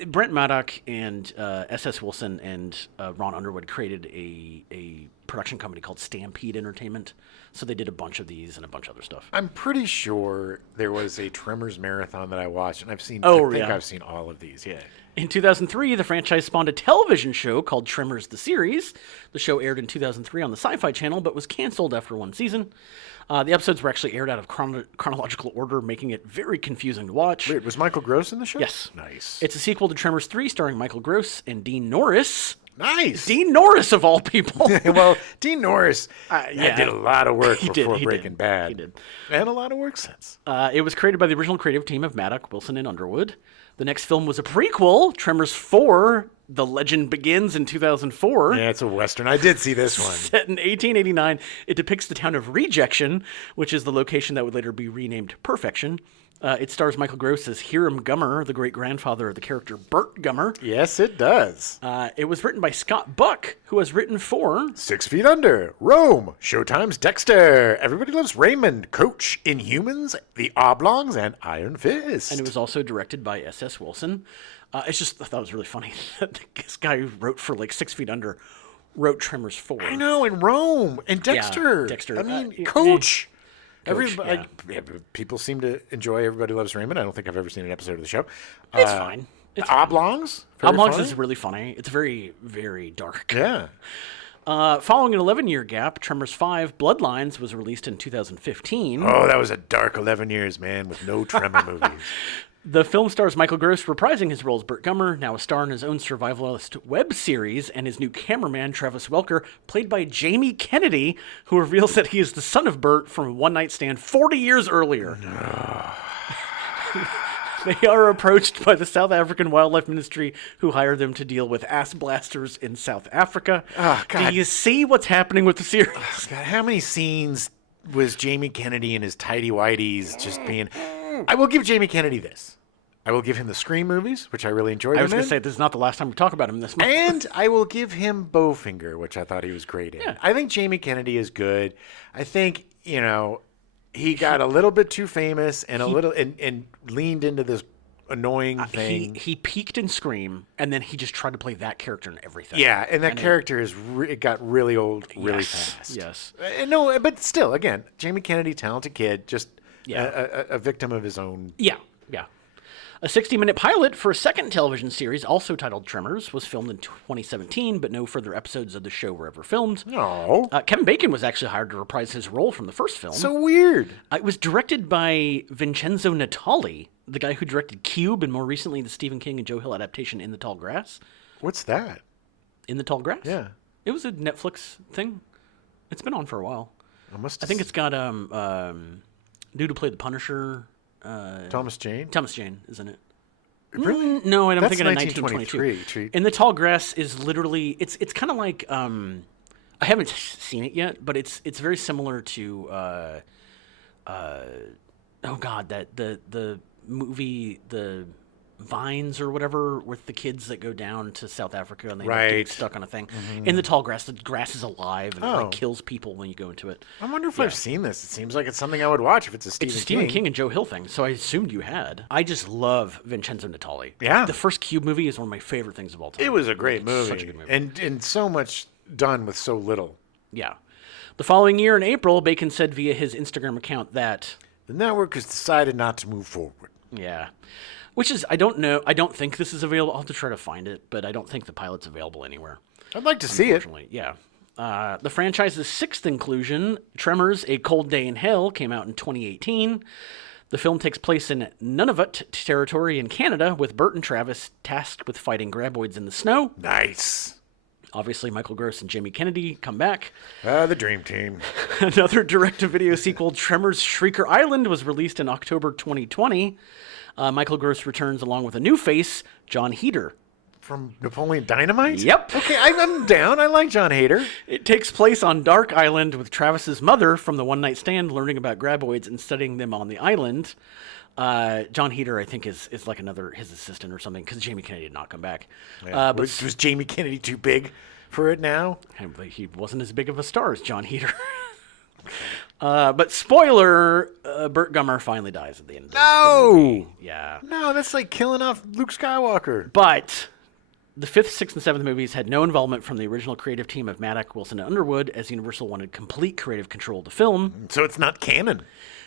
Brent Maddock and S.S. Wilson and Ron Underwood created a production company called Stampede Entertainment. So they did a bunch of these and a bunch of other stuff. I'm pretty sure there was a Tremors marathon that I watched, and I've seen. Oh, I think yeah. I've seen all of these. Yeah. In 2003, the franchise spawned a television show called Tremors the Series. The show aired in 2003 on the Sci-Fi Channel, but was canceled after one season. The episodes were actually aired out of chronological order, making it very confusing to watch. Wait, was Michael Gross in the show? Yes. Nice. It's a sequel to Tremors 3, starring Michael Gross and Dean Norris. Nice. Dean Norris, of all people. Well, Dean Norris yeah. did a lot of work He before did. Breaking Bad. He did. And a lot of work since. It was created by the original creative team of Maddock, Wilson, and Underwood. The next film was a prequel, Tremors 4, The Legend Begins, in 2004. Yeah, it's a Western. I did see this one. Set in 1889, it depicts the town of Rejection, which is the location that would later be renamed Perfection. It stars Michael Gross as Hiram Gummer, the great-grandfather of the character Burt Gummer. Yes, it does. It was written by Scott Buck, who has written for 6 Feet Under, Rome, Showtime's Dexter, Everybody Loves Raymond, Coach, Inhumans, The Oblongs, and Iron Fist. and it was also directed by S.S. Wilson. I thought it was really funny that this guy who wrote for 6 Feet Under wrote Tremors 4. I know, in Rome, and Dexter. Dexter. I mean, Yeah. Coach. Coach, People seem to enjoy Everybody Loves Raymond. I don't think I've ever seen an episode of the show. It's fine. It's Oblongs. Very Oblongs funny. is really funny. It's very, very dark. Yeah. Following an 11-year gap, Tremors 5 Bloodlines was released in 2015. Oh, that was a dark 11 years, man, with no Tremor movies. The film stars Michael Gross reprising his role as Burt Gummer, now a star in his own survivalist web series, and his new cameraman, Travis Welker, played by Jamie Kennedy, who reveals that he is the son of Burt from a one-night stand 40 years earlier. They are approached by the South African Wildlife Ministry, who hire them to deal with ass blasters in South Africa. Oh, God. Do you see what's happening with the series? God, how many scenes was Jamie Kennedy in his tidy whities just being... I will give Jamie Kennedy this. I will give him the Scream movies, which I really enjoyed. I was going to say, this is not the last time we talk about him this month. And I will give him Bowfinger, which I thought he was great in. Yeah. I think Jamie Kennedy is good. I think, he got a little bit too famous and and leaned into this annoying thing. He peaked in Scream, and then he just tried to play that character in everything. Yeah, and that character it got really old really Yes, fast. yes. No, but still, again, Jamie Kennedy, talented kid, just Yeah. a victim of his own. Yeah. A 60-minute pilot for a second television series, also titled Tremors, was filmed in 2017, but no further episodes of the show were ever filmed. No. Kevin Bacon was actually hired to reprise his role from the first film. So weird. It was directed by Vincenzo Natali, the guy who directed Cube and more recently the Stephen King and Joe Hill adaptation In the Tall Grass. What's that? In the Tall Grass? Yeah. It was a Netflix thing. It's been on for a while. I think it's got dude who played the Punisher. Thomas Jane. Thomas Jane, isn't it? Really? No, and I'm That's thinking of 1923. In the Tall Grass is literally it's kind of like I haven't seen it yet, but it's very similar to the movie The Vines or whatever with the kids that go down to South Africa and they end up getting Right. stuck on a thing. In the Tall Grass, the grass is alive and it Oh. like kills people when you go into it. I wonder if I've seen this. It seems like it's something I would watch if it's a Stephen It's a Stephen King and Joe Hill thing, so I assumed you had. I just love Vincenzo Natali. Yeah. The first Cube movie is one of my favorite things of all time. It was a great It's movie. Such a good movie. And so much done with so little. Yeah. The following year in April, Bacon said via his Instagram account that, The network has decided not to move forward. yeah, which is, I don't know, I don't think this is available. I'll have to try to find it, but I don't think the pilot's available anywhere. I'd like to see it. Unfortunately, yeah. The franchise's sixth inclusion, Tremors, A Cold Day in Hell, came out in 2018. The film takes place in Nunavut territory in Canada, with Burt and Travis tasked with fighting graboids in the snow. Nice. Obviously, Michael Gross and Jamie Kennedy come back. The dream team. Another direct-to-video sequel, Tremors Shrieker Island, was released in October 2020. Michael Gross returns along with a new face, John Heder. From Napoleon Dynamite? Yep. Okay, I'm down. I like John Hader. It takes place on Dark Island with Travis's mother from the one-night stand learning about graboids and studying them on the island. John Heder, I think, is like his assistant or something, because Jamie Kennedy did not come back. But Was Jamie Kennedy too big for it now? he wasn't as big of a star as John Heder. But spoiler, Burt Gummer finally dies at the end of this. No! Yeah. No, that's like killing off Luke Skywalker. But The 5th, 6th, and 7th movies had no involvement from the original creative team of Maddock, Wilson, and Underwood, as Universal wanted complete creative control of the film. So it's not canon.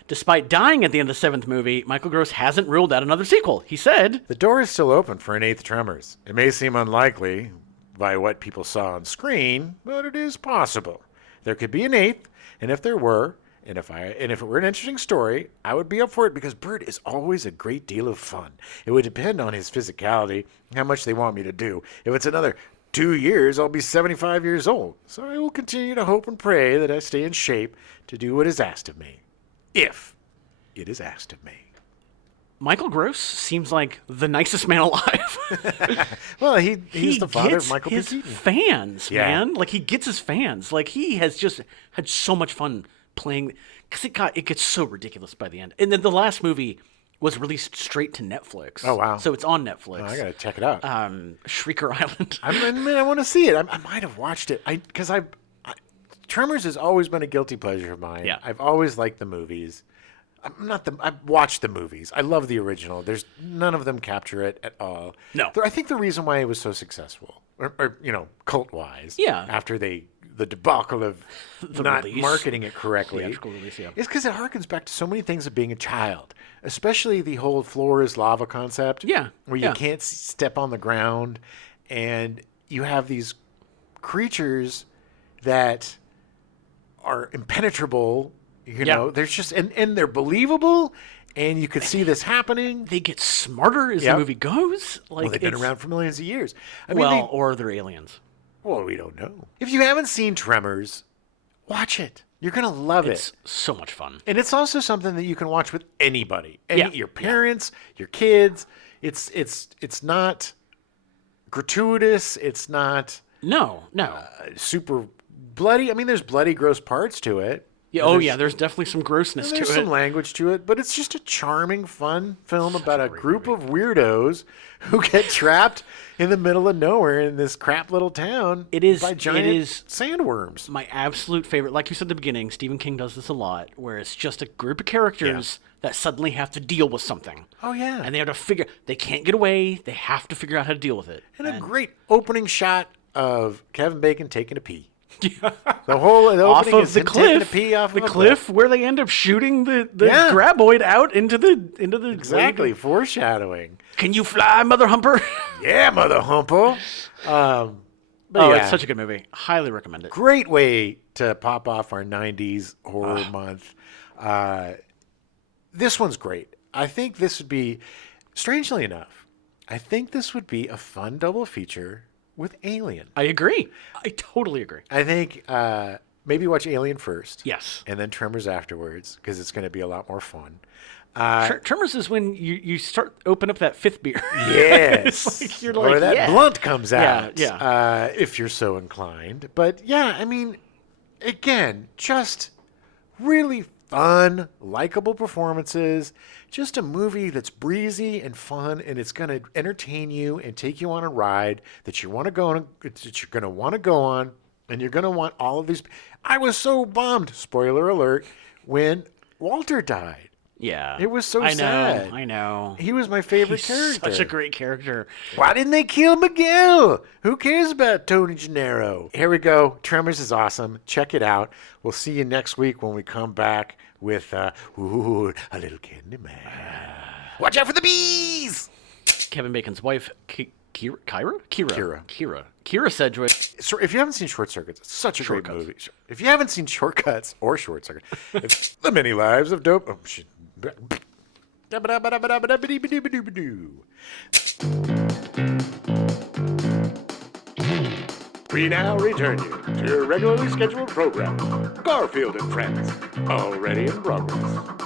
Despite dying at the end of the 7th movie, Michael Gross hasn't ruled out another sequel. He said, The door is still open for an 8th Tremors. It may seem unlikely by what people saw on screen, but it is possible. There could be an 8th, and if there were, and if it were an interesting story, I would be up for it because Bert is always a great deal of fun. It would depend on his physicality, how much they want me to do. If it's another 2 years, I'll be 75 years old. So I will continue to hope and pray that I stay in shape to do what is asked of me. If it is asked of me. Michael Gross seems like the nicest man alive. Well, he's the father gets of Michael P. his Keaton. fans, Yeah. man. Like, he gets his fans. Like, he has just had so much fun playing, because it gets so ridiculous by the end. And then the last movie was released straight to Netflix. Oh, wow. So it's on Netflix. Oh, I gotta check it out. Shrieker Island. I want to see it. I might have watched it. Because Tremors has always been a guilty pleasure of mine. Yeah. I've always liked the movies. I've watched the movies. I love the original. There's none of them capture it at all. No. I think the reason why it was so successful, or cult wise, Yeah. after the debacle of not release. marketing it correctly, Theatrical release, yeah. is because it harkens back to so many things of being a child, especially the whole floor is lava concept. Yeah, where you yeah. can't step on the ground, and you have these creatures that are impenetrable. There's just and they're believable, and you could see this happening. They get smarter as Yep. the movie goes. Like, Well, they've been it's- around for millions of years. I mean, or they're aliens. well, we don't know. If you haven't seen Tremors, watch it. You're gonna love It's it. so much fun. And it's also something that you can watch with anybody. Yeah. Your parents, your kids. It's not gratuitous. It's not No. super bloody. I mean, there's bloody, gross parts to it. Yeah, there's definitely some grossness There's to some it. language to it, but it's just a charming, fun film about a group of weirdos who get trapped in the middle of nowhere in this crap little town by giant sandworms. My absolute favorite, like you said at the beginning, Stephen King does this a lot, where it's just a group of characters that suddenly have to deal with something. Oh, yeah. And they have to they can't get away, they have to figure out how to deal with it. And a great opening shot of Kevin Bacon taking a pee. The opening Off of is the him taking a cliff, pee off the of a cliff where they end up shooting the Yeah. graboid out into the Exactly, lake. foreshadowing. Can you fly, Mother Humper? Yeah, Mother Humpo. But Oh, yeah, it's such a good movie. Highly recommend it. great way to pop off our 90s horror month. This one's great. I think this would be, strangely enough, I think this would be a fun double feature with Alien. I agree. I totally agree. I think maybe watch Alien first. Yes. And then Tremors afterwards, because it's going to be a lot more fun. Tremors is when you start open up that fifth beer. Yes. It's like you're or like, that yeah. blunt comes out. Yeah. If you're so inclined. But yeah, I mean, again, just really fun, likable performances. Just a movie that's breezy and fun, and it's going to entertain you and take you on a ride that you want to go on. That you're going to want to go on, and you're going to want all of these. I was so bummed. Spoiler alert: when Walter died. Yeah. It was so I sad. know. I know. He was my favorite He's character. such a great character. Why didn't they kill Miguel? Who cares about Tony Gennaro? Here we go. Tremors is awesome. Check it out. We'll see you next week when we come back with a little candy man. Watch out for the bees! Kevin Bacon's wife, Kira Sedgwick. So if you haven't seen Short Circuits, it's such a great Shortcuts. movie. If you haven't seen Shortcuts or Short Circuit, it's The Many Lives of Dope. Oh, shit. We now return you to your regularly scheduled program, Garfield and Friends, already in progress.